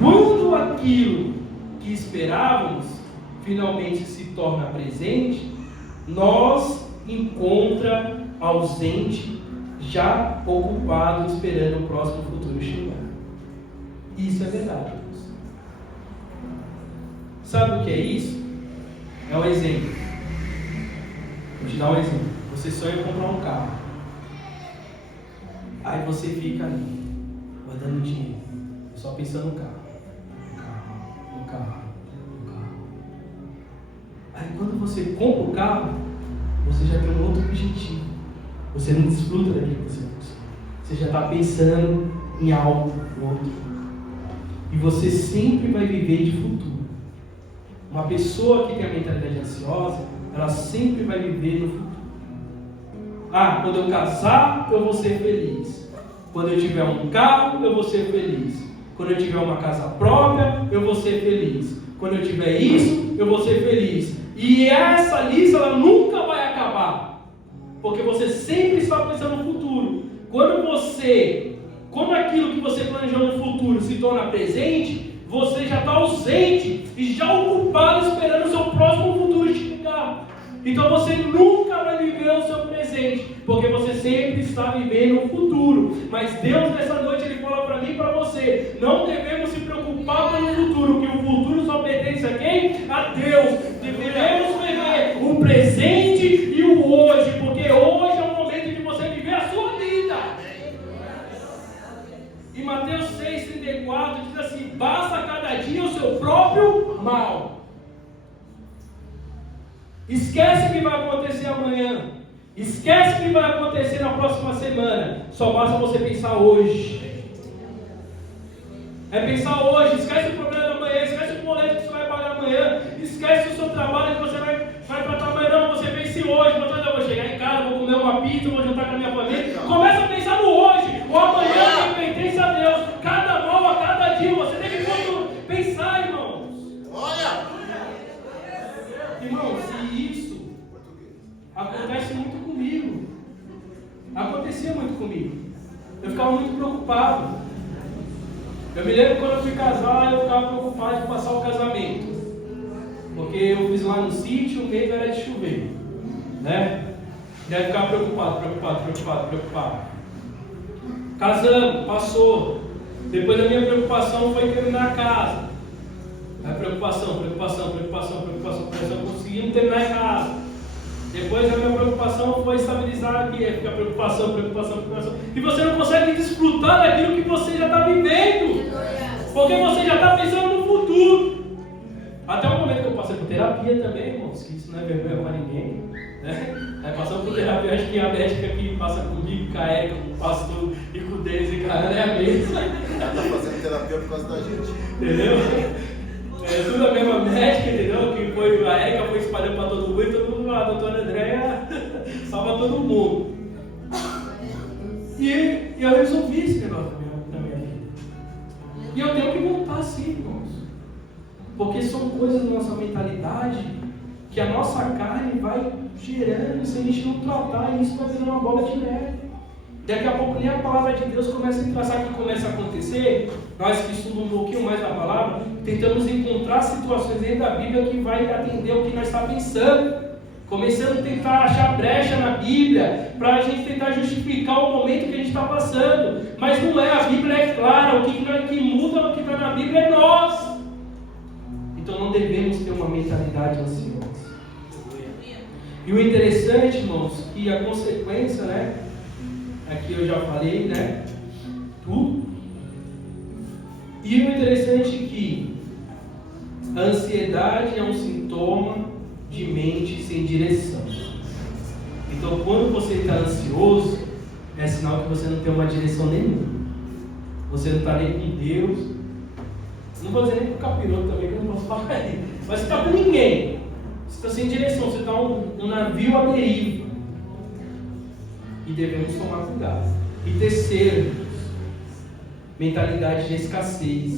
quando aquilo que esperávamos finalmente se torna presente, nós encontra ausente, já ocupado, esperando o próximo futuro chegar. Isso é verdade. Sabe o que é isso? É um exemplo. Vou te dar um exemplo. Você sonha em comprar um carro. Aí você fica ali, guardando dinheiro, só pensando no carro. No carro. Aí quando você compra o carro, você já tem um outro objetivo. Você não desfruta daquilo que você pensa. Você já está pensando em algo outro. E você sempre vai viver de futuro. Uma pessoa que tem a mentalidade ansiosa, ela sempre vai viver no futuro. Ah, quando eu casar, eu vou ser feliz. Quando eu tiver um carro, eu vou ser feliz. Quando eu tiver uma casa própria, eu vou ser feliz. Quando eu tiver isso, eu vou ser feliz. E essa lista, ela nunca vai acabar. Porque você sempre está pensando no futuro. Quando aquilo que você planejou no futuro se torna presente, você já está ausente e já ocupado esperando o seu próximo futuro chegar. Então você nunca vai viver o seu presente, porque você sempre está vivendo o futuro. Mas Deus nessa noite, Ele fala para mim e para você: não devemos se preocupar com o futuro, que o 4 diz assim: basta cada dia o seu próprio mal. Esquece o que vai acontecer amanhã. Esquece o que vai acontecer na próxima semana. Só basta você pensar hoje. É pensar hoje. Esquece o problema da manhã. Esquece o boleto que você vai pagar amanhã. Esquece o seu trabalho que você vai tratar amanhã. Não, você pense hoje. Eu vou chegar em casa, vou comer uma pizza, vou juntar com a minha família. Começa a pensar no hoje. O amanhã que pertence a Deus. Cada mal a cada dia. Você tem que pensar, irmãos. Olha! Irmãos, se isso acontece muito comigo. Acontecia muito comigo. Eu ficava muito preocupado. Eu me lembro quando eu fui casar, eu ficava preocupado de passar o casamento. Porque eu fiz lá no sítio, o mês era de chover. Né? Deve ficar preocupado. Casamos, passou. Depois a minha preocupação foi terminar a casa. Aí preocupação. Conseguimos terminar a casa. Depois a minha preocupação foi estabilizar aqui. Aí fica preocupação. E você não consegue desfrutar daquilo que você já está vivendo. Porque você já está pensando no futuro. Até o momento que eu passei por terapia também, irmãos, que isso não é vergonha para ninguém. Né? Aí passando por terapia, acho que a médica que passa comigo, com a Érica, com o pastor e com o Denis e com a Ana é a mesma. Ela está fazendo terapia por causa da gente. Entendeu? É tudo a mesma médica, entendeu? Que foi, a Érica foi espalhando para todo mundo e todo mundo, a doutora Andréia salva todo mundo. E eu resolvi esse negócio na minha vida. E eu tenho que voltar assim, irmãos. Porque são coisas da nossa mentalidade que a nossa carne vai gerando, e se a gente não tratar, isso vai virar uma bola de neve. Daqui a pouco nem a palavra de Deus começa a entrar. Sabe o que começa a acontecer? Nós que estudamos um pouquinho mais da palavra, tentamos encontrar situações dentro da Bíblia que vai atender o que nós estamos pensando. Começando a tentar achar brecha na Bíblia, para a gente tentar justificar o momento que a gente está passando. Mas não é, a Bíblia é clara, o que muda o que está na Bíblia é nós. Então não devemos ter uma mentalidade ansiosa. E o interessante, irmãos, que a consequência, né? Aqui eu já falei, né? Tudo. E o interessante é que a ansiedade é um sintoma de mente sem direção. Então, quando você está ansioso, é sinal que você não tem uma direção nenhuma. Você não está nem com Deus. Não vou dizer nem com o capiroto também, que eu não posso falar aí. Mas você está com ninguém. Você está sem direção. Você está um navio à deriva. E devemos tomar cuidado. E terceiro, mentalidade de escassez.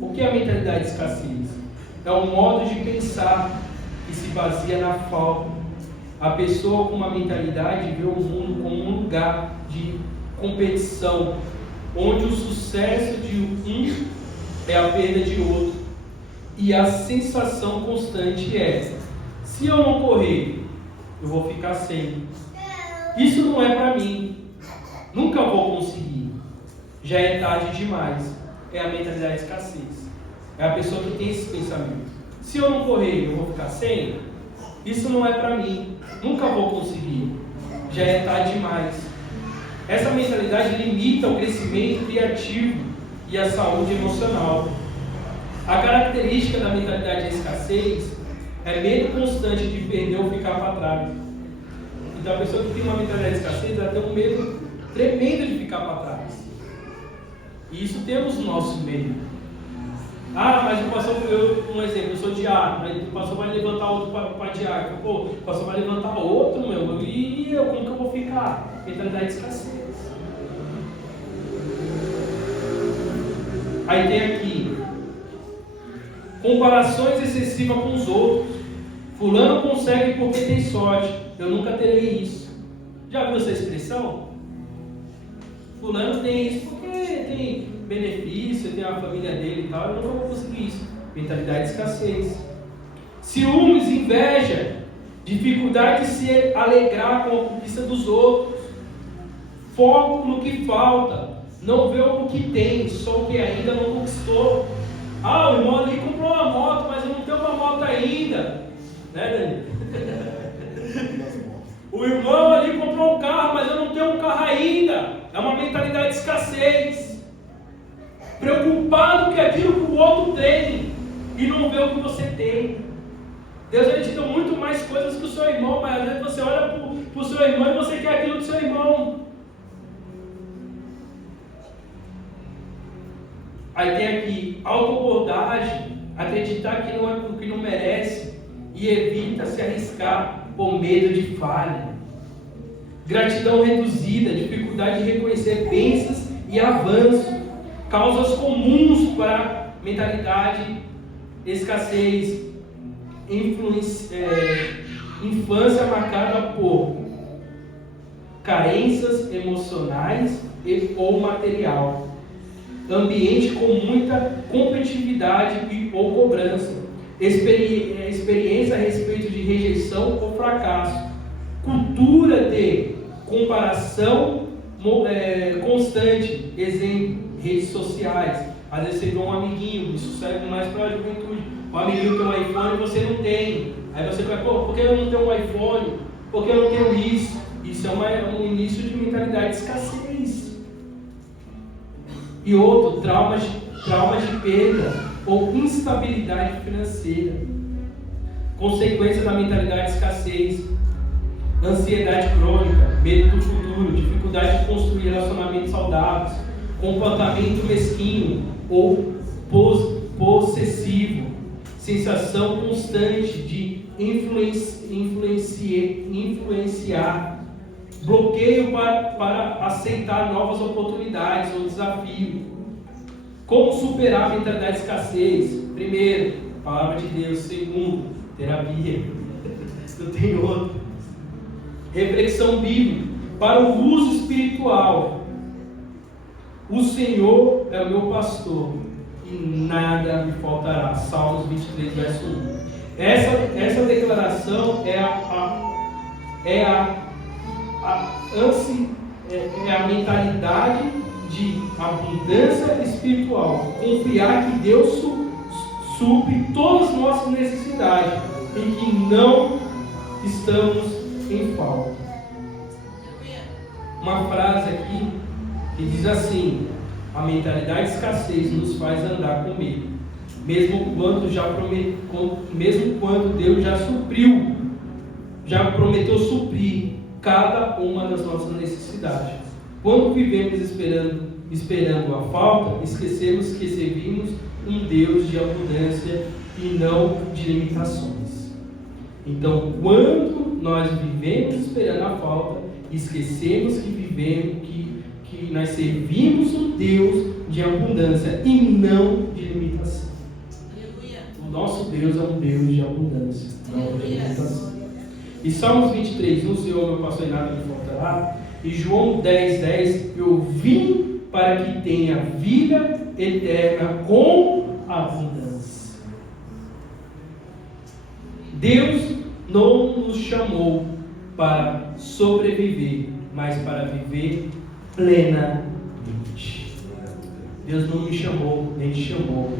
O que é a mentalidade de escassez? É um modo de pensar que se baseia na falta. A pessoa com uma mentalidade vê o mundo como um lugar de competição, onde o sucesso de um é a perda de outro. E a sensação constante é: se eu não correr, eu vou ficar sem. Isso não é para mim. Nunca vou conseguir. Já é tarde demais. É a mentalidade de escassez. É a pessoa que tem esse pensamento. Se eu não correr, eu vou ficar sem. Isso não é para mim. Nunca vou conseguir. Já é tarde demais. Essa mentalidade limita o crescimento criativo e a saúde emocional. A característica da mentalidade de escassez é medo constante de perder ou ficar para trás. Então a pessoa que tem uma mentalidade de escassez, ela tem um medo tremendo de ficar para trás. E isso temos no nosso meio. Ah, mas o pastor, um exemplo, eu sou diácono, aí o pastor vai levantar outro para diácono. Pô, o pastor vai levantar outro, e eu, como que eu vou ficar? Mentalidade de escassez. Aí tem aqui comparações excessivas com os outros. Fulano consegue porque tem sorte. Eu nunca terei isso. Já viu essa expressão? Fulano tem isso porque tem benefício, tem a família dele e tal. Eu nunca vou conseguir isso. Mentalidade de escassez. Ciúmes, inveja, dificuldade de se alegrar com a conquista dos outros. Foco no que falta. Não vê o que tem, só o que ainda não conquistou. Ah, o irmão ali comprou uma moto, mas eu não tenho uma moto ainda. Né, Dani? O irmão ali comprou um carro, mas eu não tenho um carro ainda. É uma mentalidade de escassez. preocupado com aquilo que o outro tem e não vê o que você tem. Deus ele te deu muito mais coisas que o seu irmão, mas às vezes você olha para o seu irmão e você quer aquilo do seu irmão. Aí tem aqui autoabordagem, acreditar que não é porque não merece e evita se arriscar por medo de falha. Gratidão reduzida, dificuldade de reconhecer bênçãos e avanço, causas comuns para mentalidade, escassez, infância marcada por carências emocionais ou material, ambiente com muita competitividade ou cobrança, experiência a respeito de rejeição ou fracasso, cultura de comparação constante, exemplo, redes sociais. Às vezes você vê um amiguinho, isso serve mais para a juventude, um amiguinho tem um iPhone e você não tem, aí você vai, por que eu não tenho um iPhone? Por que eu não tenho isso? Isso é um início de mentalidade de escassez. E outro, traumas de perda ou instabilidade financeira. Consequência da mentalidade de escassez. Ansiedade crônica, medo do futuro, dificuldade de construir relacionamentos saudáveis, comportamento mesquinho ou possessivo, sensação constante de influenciar, bloqueio para aceitar novas oportunidades ou desafios. Como superar a mentalidade de escassez? Primeiro, palavra de Deus. Segundo, terapia. Não tem outro. Reflexão bíblica. Para o uso espiritual. O Senhor é o meu pastor e nada me faltará. Salmos 23, verso 1. Essa declaração é a mentalidade de abundância espiritual. Confiar que Deus supre todas as nossas necessidades e que não estamos em falta. Uma frase aqui que diz assim: a mentalidade de escassez nos faz andar com medo, mesmo quando Deus já prometeu suprir cada uma das nossas necessidades. Quando vivemos esperando a falta, esquecemos que servimos um Deus de abundância e não de limitações. Então, quando nós vivemos esperando a falta, esquecemos que nós servimos um Deus de abundância e não de limitação. O nosso Deus é um Deus de abundância, não de limitação. E Salmos 23, o Senhor meu pastor e nada me faltará. E João 10, eu vim para que tenha vida eterna com abundância. Deus não nos chamou para sobreviver, mas para viver plenamente. Deus não me chamou, nem te chamou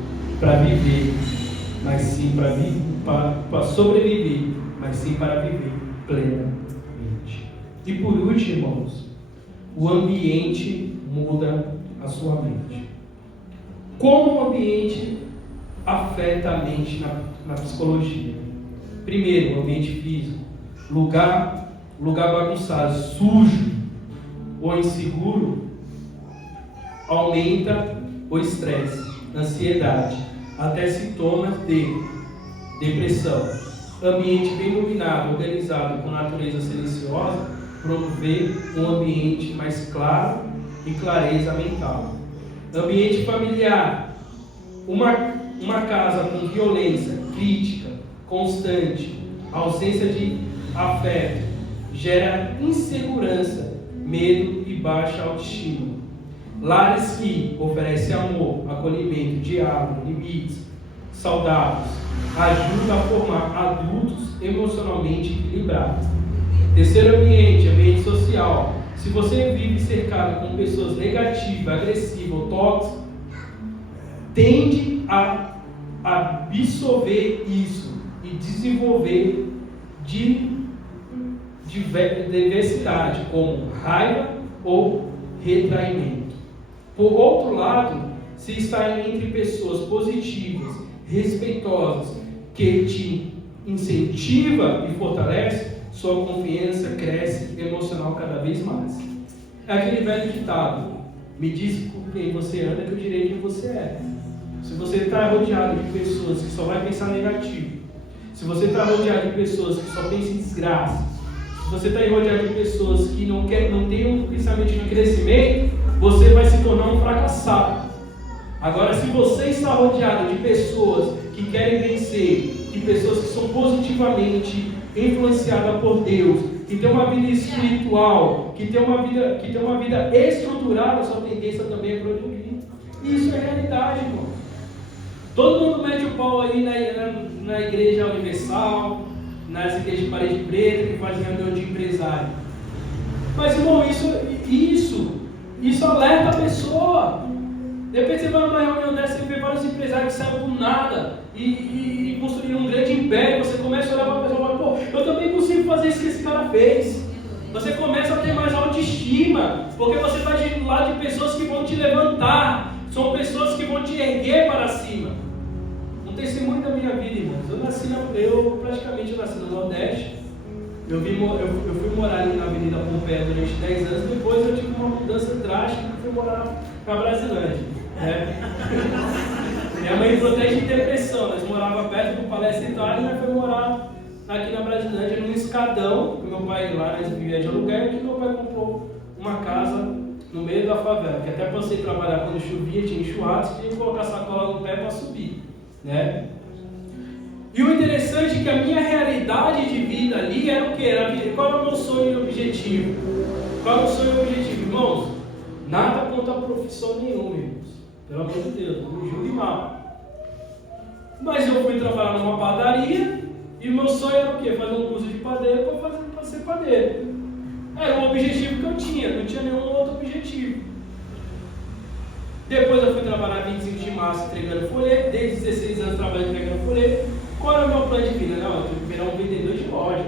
para viver, mas sim para sobreviver, mas sim para viver plenamente. E por último, irmãos, o ambiente muda a sua mente. Como o ambiente afeta a mente na psicologia? Primeiro, o ambiente físico. Lugar bagunçado, sujo ou inseguro aumenta o estresse, ansiedade, até sintomas de depressão. Ambiente bem iluminado, organizado, com natureza silenciosa, promover um ambiente mais claro e clareza mental. Ambiente familiar, uma casa com violência, crítica, constante, ausência de afeto, gera insegurança, medo e baixa autoestima. Lares que oferecem amor, acolhimento, diálogo, limites saudáveis, ajuda a formar adultos emocionalmente equilibrados. Terceiro ambiente social. Se você vive cercado com pessoas negativas, agressivas ou tóxicas, tende a absorver isso e desenvolver diversidade, como raiva ou retraimento. Por outro lado, se está entre pessoas positivas, respeitosas, que te incentiva e fortalece, sua confiança cresce emocional cada vez mais. É aquele velho ditado: me diz com quem você anda que eu direi quem você é. Se você está rodeado de pessoas que só vai pensar negativo, se você está rodeado de pessoas que só pensam em desgraça, se você está rodeado de pessoas que não têm um pensamento de crescimento, você vai se tornar um fracassado. Agora, se você está rodeado de pessoas que querem vencer, de pessoas que são positivamente influenciadas por Deus, que tem uma vida espiritual, que tem uma vida estruturada, sua tendência também é progredir. Isso é realidade, irmão. Todo mundo mete o pau aí na igreja universal, nas igrejas de parede preta, que fazem reunião de empresário. Mas, irmão, isso alerta a pessoa. De repente você vai numa reunião dessa e vê vários empresários que saem do nada e construíram um grande império. Você começa a olhar para a pessoa e fala: pô, eu também consigo fazer isso que esse cara fez. Você começa a ter mais autoestima, porque você está do lado de pessoas que vão te levantar, são pessoas que vão te erguer para cima. Um testemunho da minha vida, irmãos. Eu praticamente nasci no Nordeste. Eu fui morar ali na Avenida Pompeia durante 10 anos. Depois eu tive uma mudança drástica e fui morar na Brasilândia. Minha mãe entrou até de depressão. Nós morávamos perto do Palestra Itália e nós fomos morar aqui na Brasilândia, num escadão. Meu pai lá, nós vivíamos de aluguel, e meu pai comprou uma casa no meio da favela. Que até passei a trabalhar quando chovia, tinha churrasco, tinha que colocar sacola no pé para subir. E o interessante é que a minha realidade de vida ali era o que? Qual era o meu sonho e objetivo? Qual era o sonho e objetivo, irmãos? Nada contra a profissão nenhuma, irmãos. Pelo amor de Deus, não me julgue mal. Mas eu fui trabalhar numa padaria e o meu sonho era o quê? Fazer um curso de padeiro para ser padeiro. Era o objetivo que eu tinha, não tinha nenhum outro objetivo. Depois eu fui trabalhar 25 de março entregando folheto, desde 16 anos trabalhando entregando folheto. Qual era o meu plano de vida? Não, eu tenho que virar um vendedor de loja.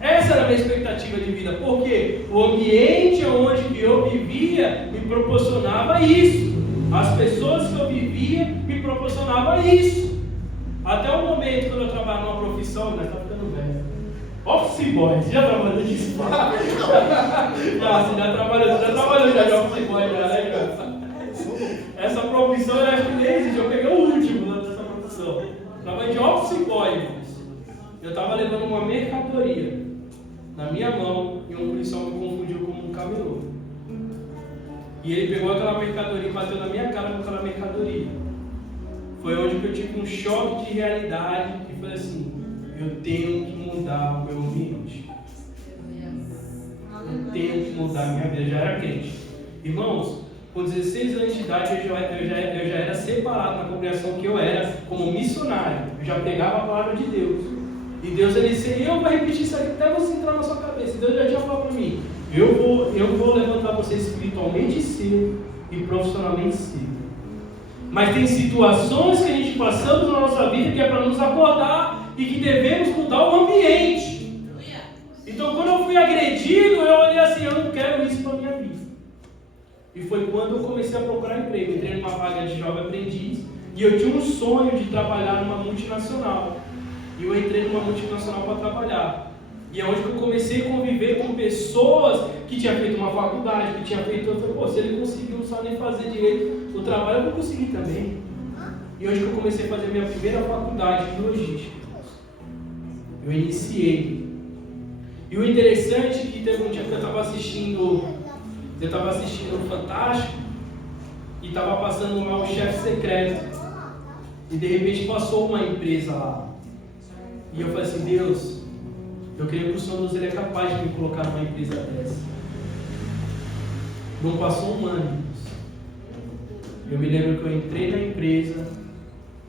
Essa era a minha expectativa de vida, porque o ambiente onde eu vivia me proporcionava isso. As pessoas que eu vivia me proporcionavam isso. Até o momento quando eu trabalho numa profissão, nós estamos ficando velho. Office boy, você já trabalhou disso? Você já trabalhou de office boy, né? Essa profissão eu acho que nem existe, eu peguei o último dessa profissão. Trabalhei de office boy, irmãos. Eu estava levando uma mercadoria na minha mão e um policial me confundiu como um camelô. E ele pegou aquela mercadoria e bateu na minha cara com aquela mercadoria. Foi onde eu tive um choque de realidade e falei assim: eu tenho que mudar o meu ambiente. Eu tenho que mudar a minha vida. Eu já era crente. Irmãos, com 16 anos de idade eu já era separado na congregação que eu era como missionário. Eu já pegava a palavra de Deus. E Deus, eu vou repetir isso aqui até você entrar na sua cabeça. Deus já tinha falado para mim: eu vou levantar você espiritualmente cedo e profissionalmente cedo. Mas tem situações que a gente passamos na nossa vida que é para nos acordar e que devemos mudar o ambiente. Então, quando eu fui agredido, eu olhei assim: eu não quero isso para a minha vida. E foi quando eu comecei a procurar emprego. Entrei numa vaga de jovem aprendiz e eu tinha um sonho de trabalhar numa multinacional. E eu entrei numa multinacional para trabalhar. E é onde eu comecei a conviver com pessoas que tinham feito uma faculdade, que tinham feito outra. Pô, se ele conseguiu, não sabe nem fazer direito o trabalho, eu vou conseguir também. E hoje que eu comecei a fazer minha primeira faculdade de logística. Eu iniciei. E o interessante é que teve um dia que eu estava assistindo o Fantástico e estava passando lá o Chefe Secreto. E de repente passou uma empresa lá. E eu falei assim: Deus, eu creio que o Senhor ele é capaz de me colocar numa empresa dessa. Não passou um ano. Eu me lembro que eu entrei na empresa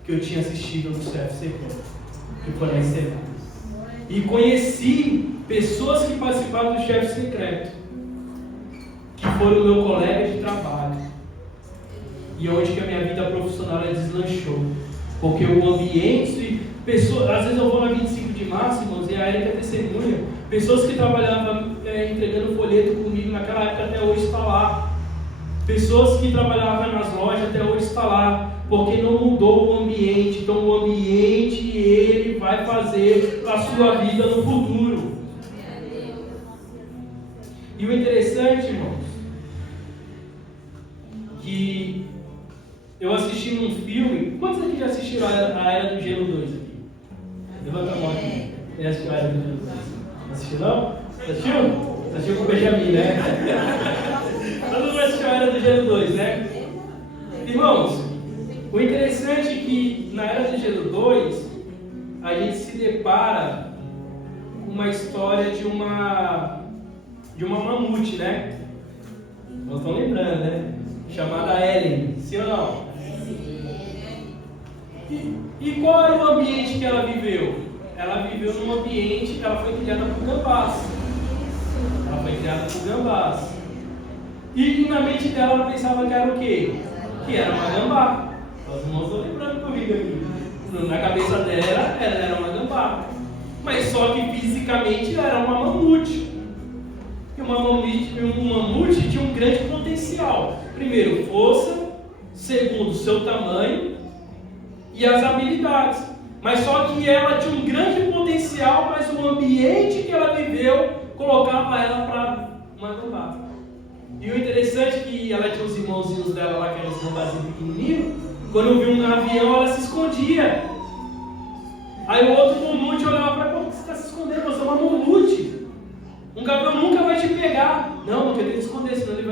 que eu tinha assistido no Chefe Secreto, que foi na Ensenada. E conheci pessoas que participaram do Chefe Secreto, que foram meu colega de trabalho. E onde que a minha vida profissional deslanchou. Porque o ambiente, pessoas, às vezes eu vou na 25 de março, irmãos, e a Erika testemunha, pessoas que trabalhavam entregando folheto comigo naquela época até hoje está lá. Pessoas que trabalhavam nas lojas até hoje estão lá, porque não mudou o ambiente. Então o ambiente ele vai fazer a sua vida no futuro. E o interessante, irmãos, que eu assisti num filme. Quantos aqui já assistiram a Era do Gelo 2 aqui? Levanta a mão aqui. Quem assistiu a Era do Gelo 2? Assistiu não? Assistiu? Assistiu com o Benjamin, né? Todo mundo assistiu a Era do Gelo 2, né? Irmãos, o interessante é que na Era do Gelo 2 a gente se depara com uma história de uma mamute, né? Não estão lembrando, né? Chamada Ellen, sim ou não? E qual era o ambiente que ela viveu? Ela viveu num ambiente, ela foi criada por gambás. E na mente dela ela pensava que era o quê? Que era uma gambá. Os irmãos estão lembrando comigo aqui. Na cabeça dela, ela era uma gambá. Mas só que fisicamente ela era uma mamute. E um mamute tinha um grande potencial. Primeiro, força. Segundo, seu tamanho e as habilidades. Mas só que ela tinha um grande potencial, mas o ambiente que ela viveu colocava ela para uma gambá. E o interessante é que ela tinha os irmãozinhos dela lá, que eram os gambazinhos pequenininhos. Quando viu um avião, ela se escondia. Aí o outro mamute olhava para ela: por que você está se escondendo? Você é uma mamute. Um gavião nunca vai te pegar. Não, porque eu tenho que esconder, senão ele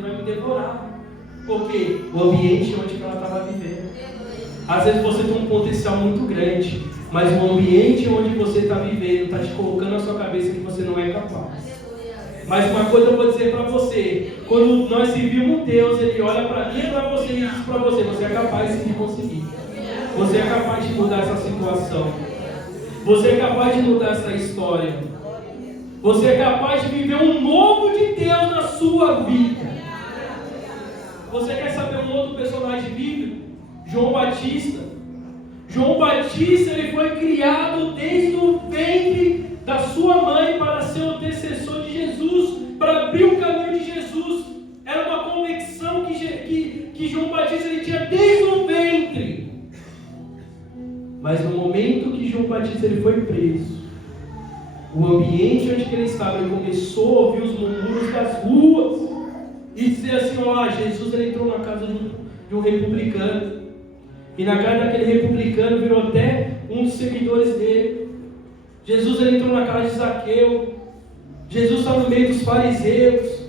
vai me devorar. Porque o ambiente onde ela estava vivendo. Às vezes você tem um potencial muito grande, mas o ambiente onde você está vivendo está te colocando na sua cabeça que você não é capaz. Mas uma coisa eu vou dizer para você: quando nós servimos Deus, Ele olha para mim e para você e diz para você: você é capaz sim de conseguir. Você é capaz de mudar essa situação. Você é capaz de mudar essa história. Você é capaz de viver um novo de Deus na sua vida. Você quer saber um outro personagem bíblico? João Batista. João Batista, ele foi criado desde o ventre da sua mãe para ser o intercessor de Jesus, para abrir o caminho de Jesus. Era uma convicção que João Batista ele tinha desde o ventre. Mas no momento que João Batista ele foi preso, o ambiente onde ele estava, ele começou a ouvir os murmúrios das ruas e dizer assim: ó, Jesus ele entrou na casa de um republicano. E na casa daquele republicano virou até um dos seguidores dele. Jesus ele entrou na casa de Zaqueu. Jesus está no meio dos fariseus.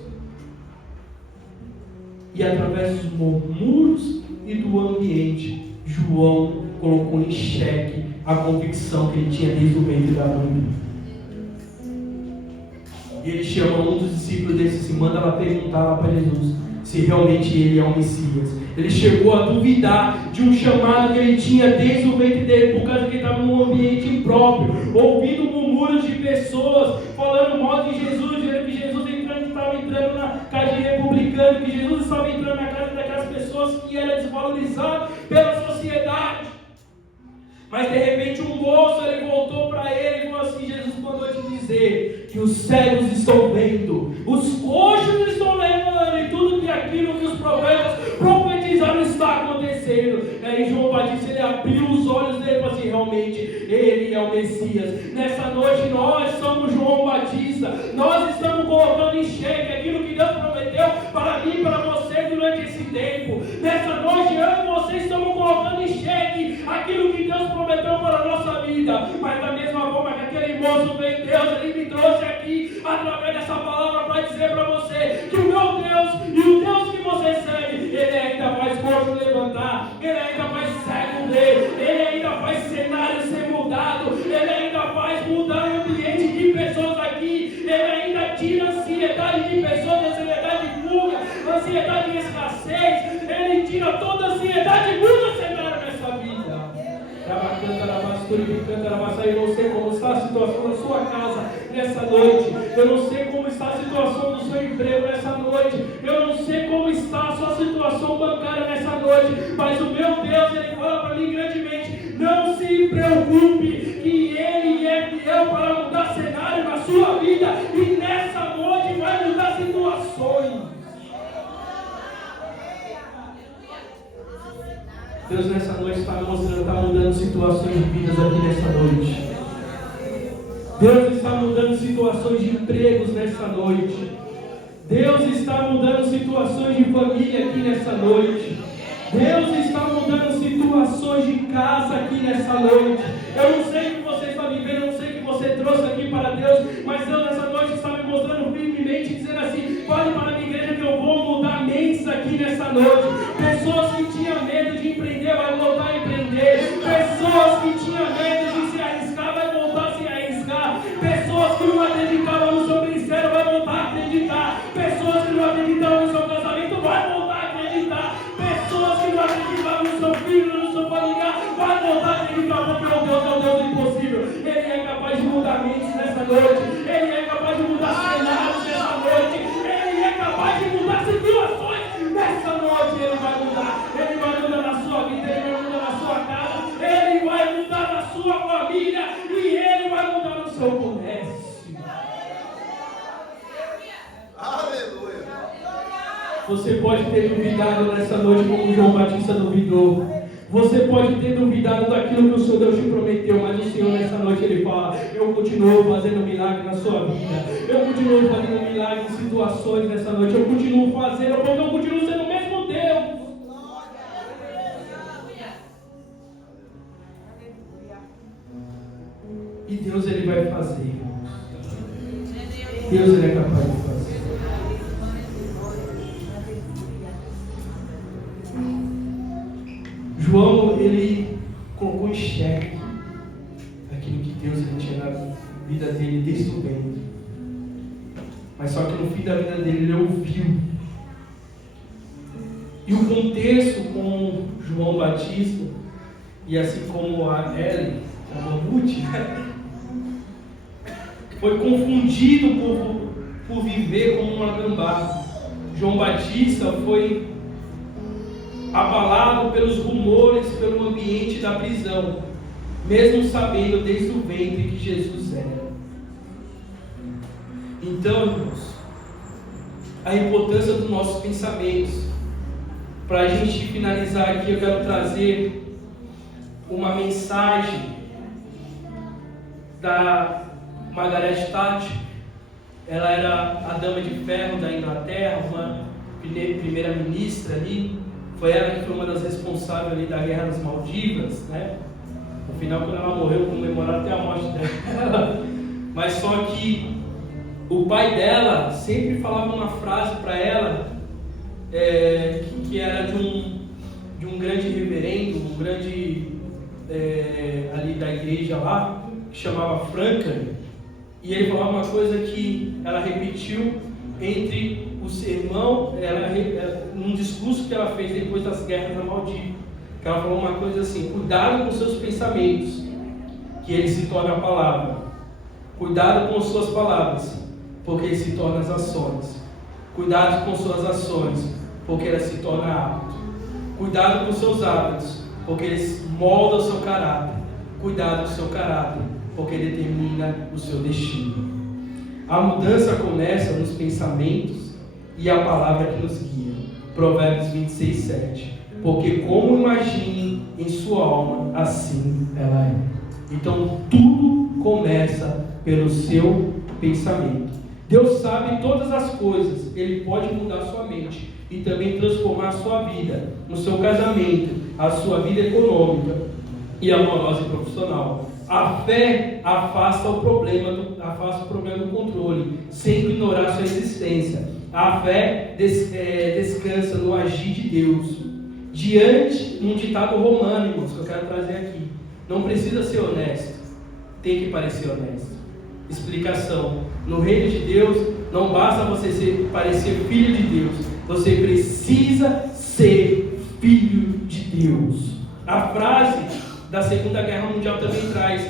E através dos murmúrios e do ambiente, João colocou em xeque a convicção que ele tinha desde o ventre da mãe. E ele chama um dos discípulos dele e manda lá perguntar lá para Jesus se realmente ele é o Messias. Ele chegou a duvidar de um chamado que ele tinha desde o ventre dele, por causa que ele estava num ambiente impróprio, ouvindo murmúrios de pessoas, falando mal de Jesus, dizendo que Jesus estava entrando na casa de republicano, que Jesus estava entrando na casa daquelas pessoas que eram desvalorizadas pela sociedade. Mas de repente um moço ele voltou para ele e falou assim: Jesus mandou te dizer que os cegos estão vendo, os coxos estão levando, e tudo que aquilo que os profetas profetizaram está acontecendo. Aí João Batista ele abriu os olhos dele e falou assim: realmente ele é o Messias. Nessa noite nós somos João Batista, nós estamos colocando em xeque aquilo que Deus prometeu para mim e para você durante esse tempo. Nessa noite eu e você estamos colocando em xeque aquilo que Deus prometeu para a nossa vida. Mas da mesma forma que aquele moço veio, Deus ele me trouxe aqui através dessa palavra para dizer para você que o meu Deus e o Deus que você serve, ele ainda faz coxo levantar, ele ainda faz cego ver, ele ainda faz cenário ser mudado, ele ainda faz mudar o ambiente de pessoas aqui, ele ainda tira a ansiedade de pessoas, ansiedade de fuga, ansiedade de escassez, ele tira toda a ansiedade e muda o cenário nessa vida. Eu não sei como está a situação da sua casa nessa noite. Eu não sei como está a situação do seu emprego nessa noite. Eu não sei como está a sua situação bancária nessa noite. Mas o meu Deus, ele fala para mim grandemente: não se preocupe, que ele é fiel para mudar cenário na sua vida. E nessa noite vai mudar situações. Deus nessa noite está mostrando, está mudando situações de vidas aqui nessa noite. Deus está mudando situações de empregos nessa noite. Deus está mudando situações de família aqui nessa noite. Deus está mudando situações de casa aqui nessa noite. Eu não sei o que você está vivendo, eu não sei o que você trouxe aqui para Deus, mas Deus nessa noite está me mostrando firmemente, dizendo assim: pode para a minha igreja que eu vou mudar mentes aqui nessa noite. Pessoas que tinham medo de empreender, vai voltar a empreender. Pessoas que tinham medo de se arriscar, vai voltar a se arriscar. Pessoas que não acreditavam no seu ministério, vai voltar a acreditar. Pessoas que não acreditavam no seu casamento, vai voltar a acreditar. Pessoas que não acreditavam no seu filho, no seu familiar, vai voltar a acreditar, porque o Deus é o Deus do impossível. Ele é capaz de mudar mentes nessa noite. Ele é capaz de mudar cenários nessa noite. Ele é capaz de mudar situações nessa noite. Ele vai mudar. Ele vai mudar na sua vida, ele vai mudar na sua casa, ele vai mudar na sua família e ele vai mudar no seu comércio. Aleluia. Você pode ter duvidado nessa noite como João Batista duvidou. Você pode ter duvidado daquilo que o Senhor Deus te prometeu, mas o Senhor nessa noite ele fala: eu continuo fazendo milagre na sua vida. Eu continuo fazendo milagre em situações nessa noite. Eu continuo fazendo, porque eu continuo sendo o mesmo Deus. E Deus ele vai fazer, irmãos. Deus ele é capaz de fazer. João, ele colocou em xeque aquilo que Deus ele tinha na vida dele desde o ventre. Mas só que no fim da vida dele, ele ouviu. E o contexto com João Batista, e assim como a Ellen, a Mamute, foi confundido por viver como uma gambá. João Batista foi abalado pelos rumores, pelo ambiente da prisão, mesmo sabendo desde o ventre que Jesus era. Então, irmãos, a importância dos nossos pensamentos. Para a gente finalizar aqui, eu quero trazer uma mensagem da Margaret Thatcher. Ela era a dama de ferro da Inglaterra, uma primeira-ministra ali. Foi ela que foi uma das responsáveis ali da Guerra das Maldivas, né? No final, quando ela morreu, comemoraram até a morte dela. Mas só que o pai dela sempre falava uma frase para ela, que era de um grande reverendo, um grande ali da igreja lá, que chamava Franklin. E ele falava uma coisa que ela repetiu entre o sermão, num discurso que ela fez depois das guerras da Maldiva, que ela falou uma coisa assim: cuidado com seus pensamentos, que ele se torna a palavra. Cuidado com suas palavras, porque ele se torna as ações. Cuidado com suas ações, porque ela se torna hábito. Cuidado com seus hábitos, porque eles moldam o seu caráter. Cuidado com o seu caráter, porque ele determina o seu destino. A mudança começa nos pensamentos e a palavra que nos guia. Provérbios 26:7. Porque como imagine em sua alma, assim ela é. Então tudo começa pelo seu pensamento. Deus sabe todas as coisas. Ele pode mudar sua mente e também transformar a sua vida, no seu casamento, a sua vida econômica e amorosa e profissional. A fé afasta o problema do controle, sem ignorar sua existência. A fé descansa no agir de Deus. Diante de um ditado romano, irmãos, que eu quero trazer aqui: não precisa ser honesto, tem que parecer honesto. Explicação: no reino de Deus, não basta você parecer filho de Deus, você precisa ser filho de Deus. A frase da Segunda Guerra Mundial também traz: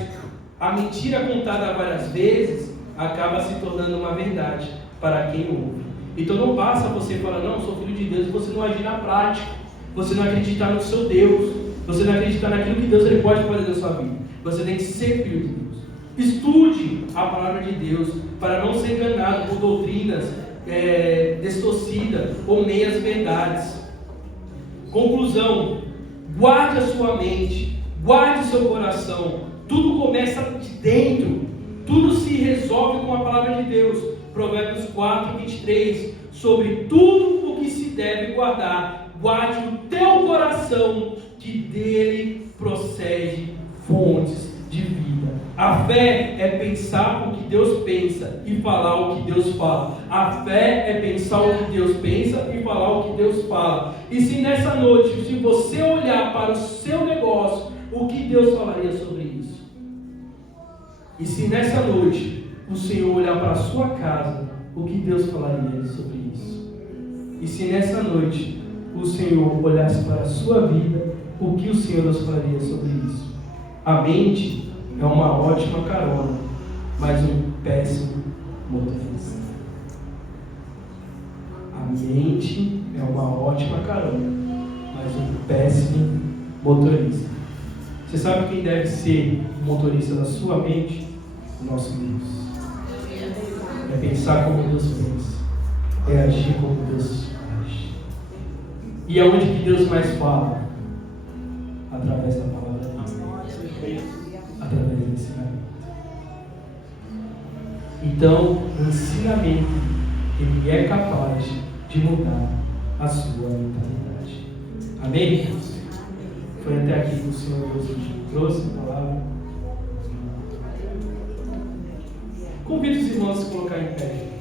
a mentira contada várias vezes acaba se tornando uma verdade para quem ouve. Então não basta você falar: não, sou filho de Deus, e você não agir na prática, você não acreditar no seu Deus, você não acreditar naquilo que Deus ele pode fazer na sua vida. Você tem que ser filho de Deus. Estude a palavra de Deus para não ser enganado por doutrinas distorcidas ou meias verdades. Conclusão: guarde a sua mente, guarde o seu coração. Tudo começa de dentro, tudo se resolve com a palavra de Deus. Provérbios 4, 23, sobre tudo o que se deve guardar, guarde o teu coração, que dele procede fontes de vida. A fé é pensar o que Deus pensa e falar o que Deus fala. A fé é pensar o que Deus pensa e falar o que Deus fala. E se nessa noite, se você olhar para o seu negócio, o que Deus falaria sobre isso? E se nessa noite o Senhor olhar para a sua casa, o que Deus falaria sobre isso? E se nessa noite o Senhor olhasse para a sua vida, o que o Senhor nos falaria sobre isso? A mente é uma ótima carona, mas um péssimo motorista. A mente é uma ótima carona, mas um péssimo motorista. Você sabe quem deve ser o motorista da sua mente? O nosso Deus. É pensar como Deus pensa, é agir como Deus age. E aonde que Deus mais fala? Através da palavra de Deus, através do ensinamento. Então, o ensinamento, ele é capaz de mudar a sua mentalidade. Amém? Foi até aqui que o Senhor Deus trouxe a palavra. Convido os irmãos a se colocar em pé.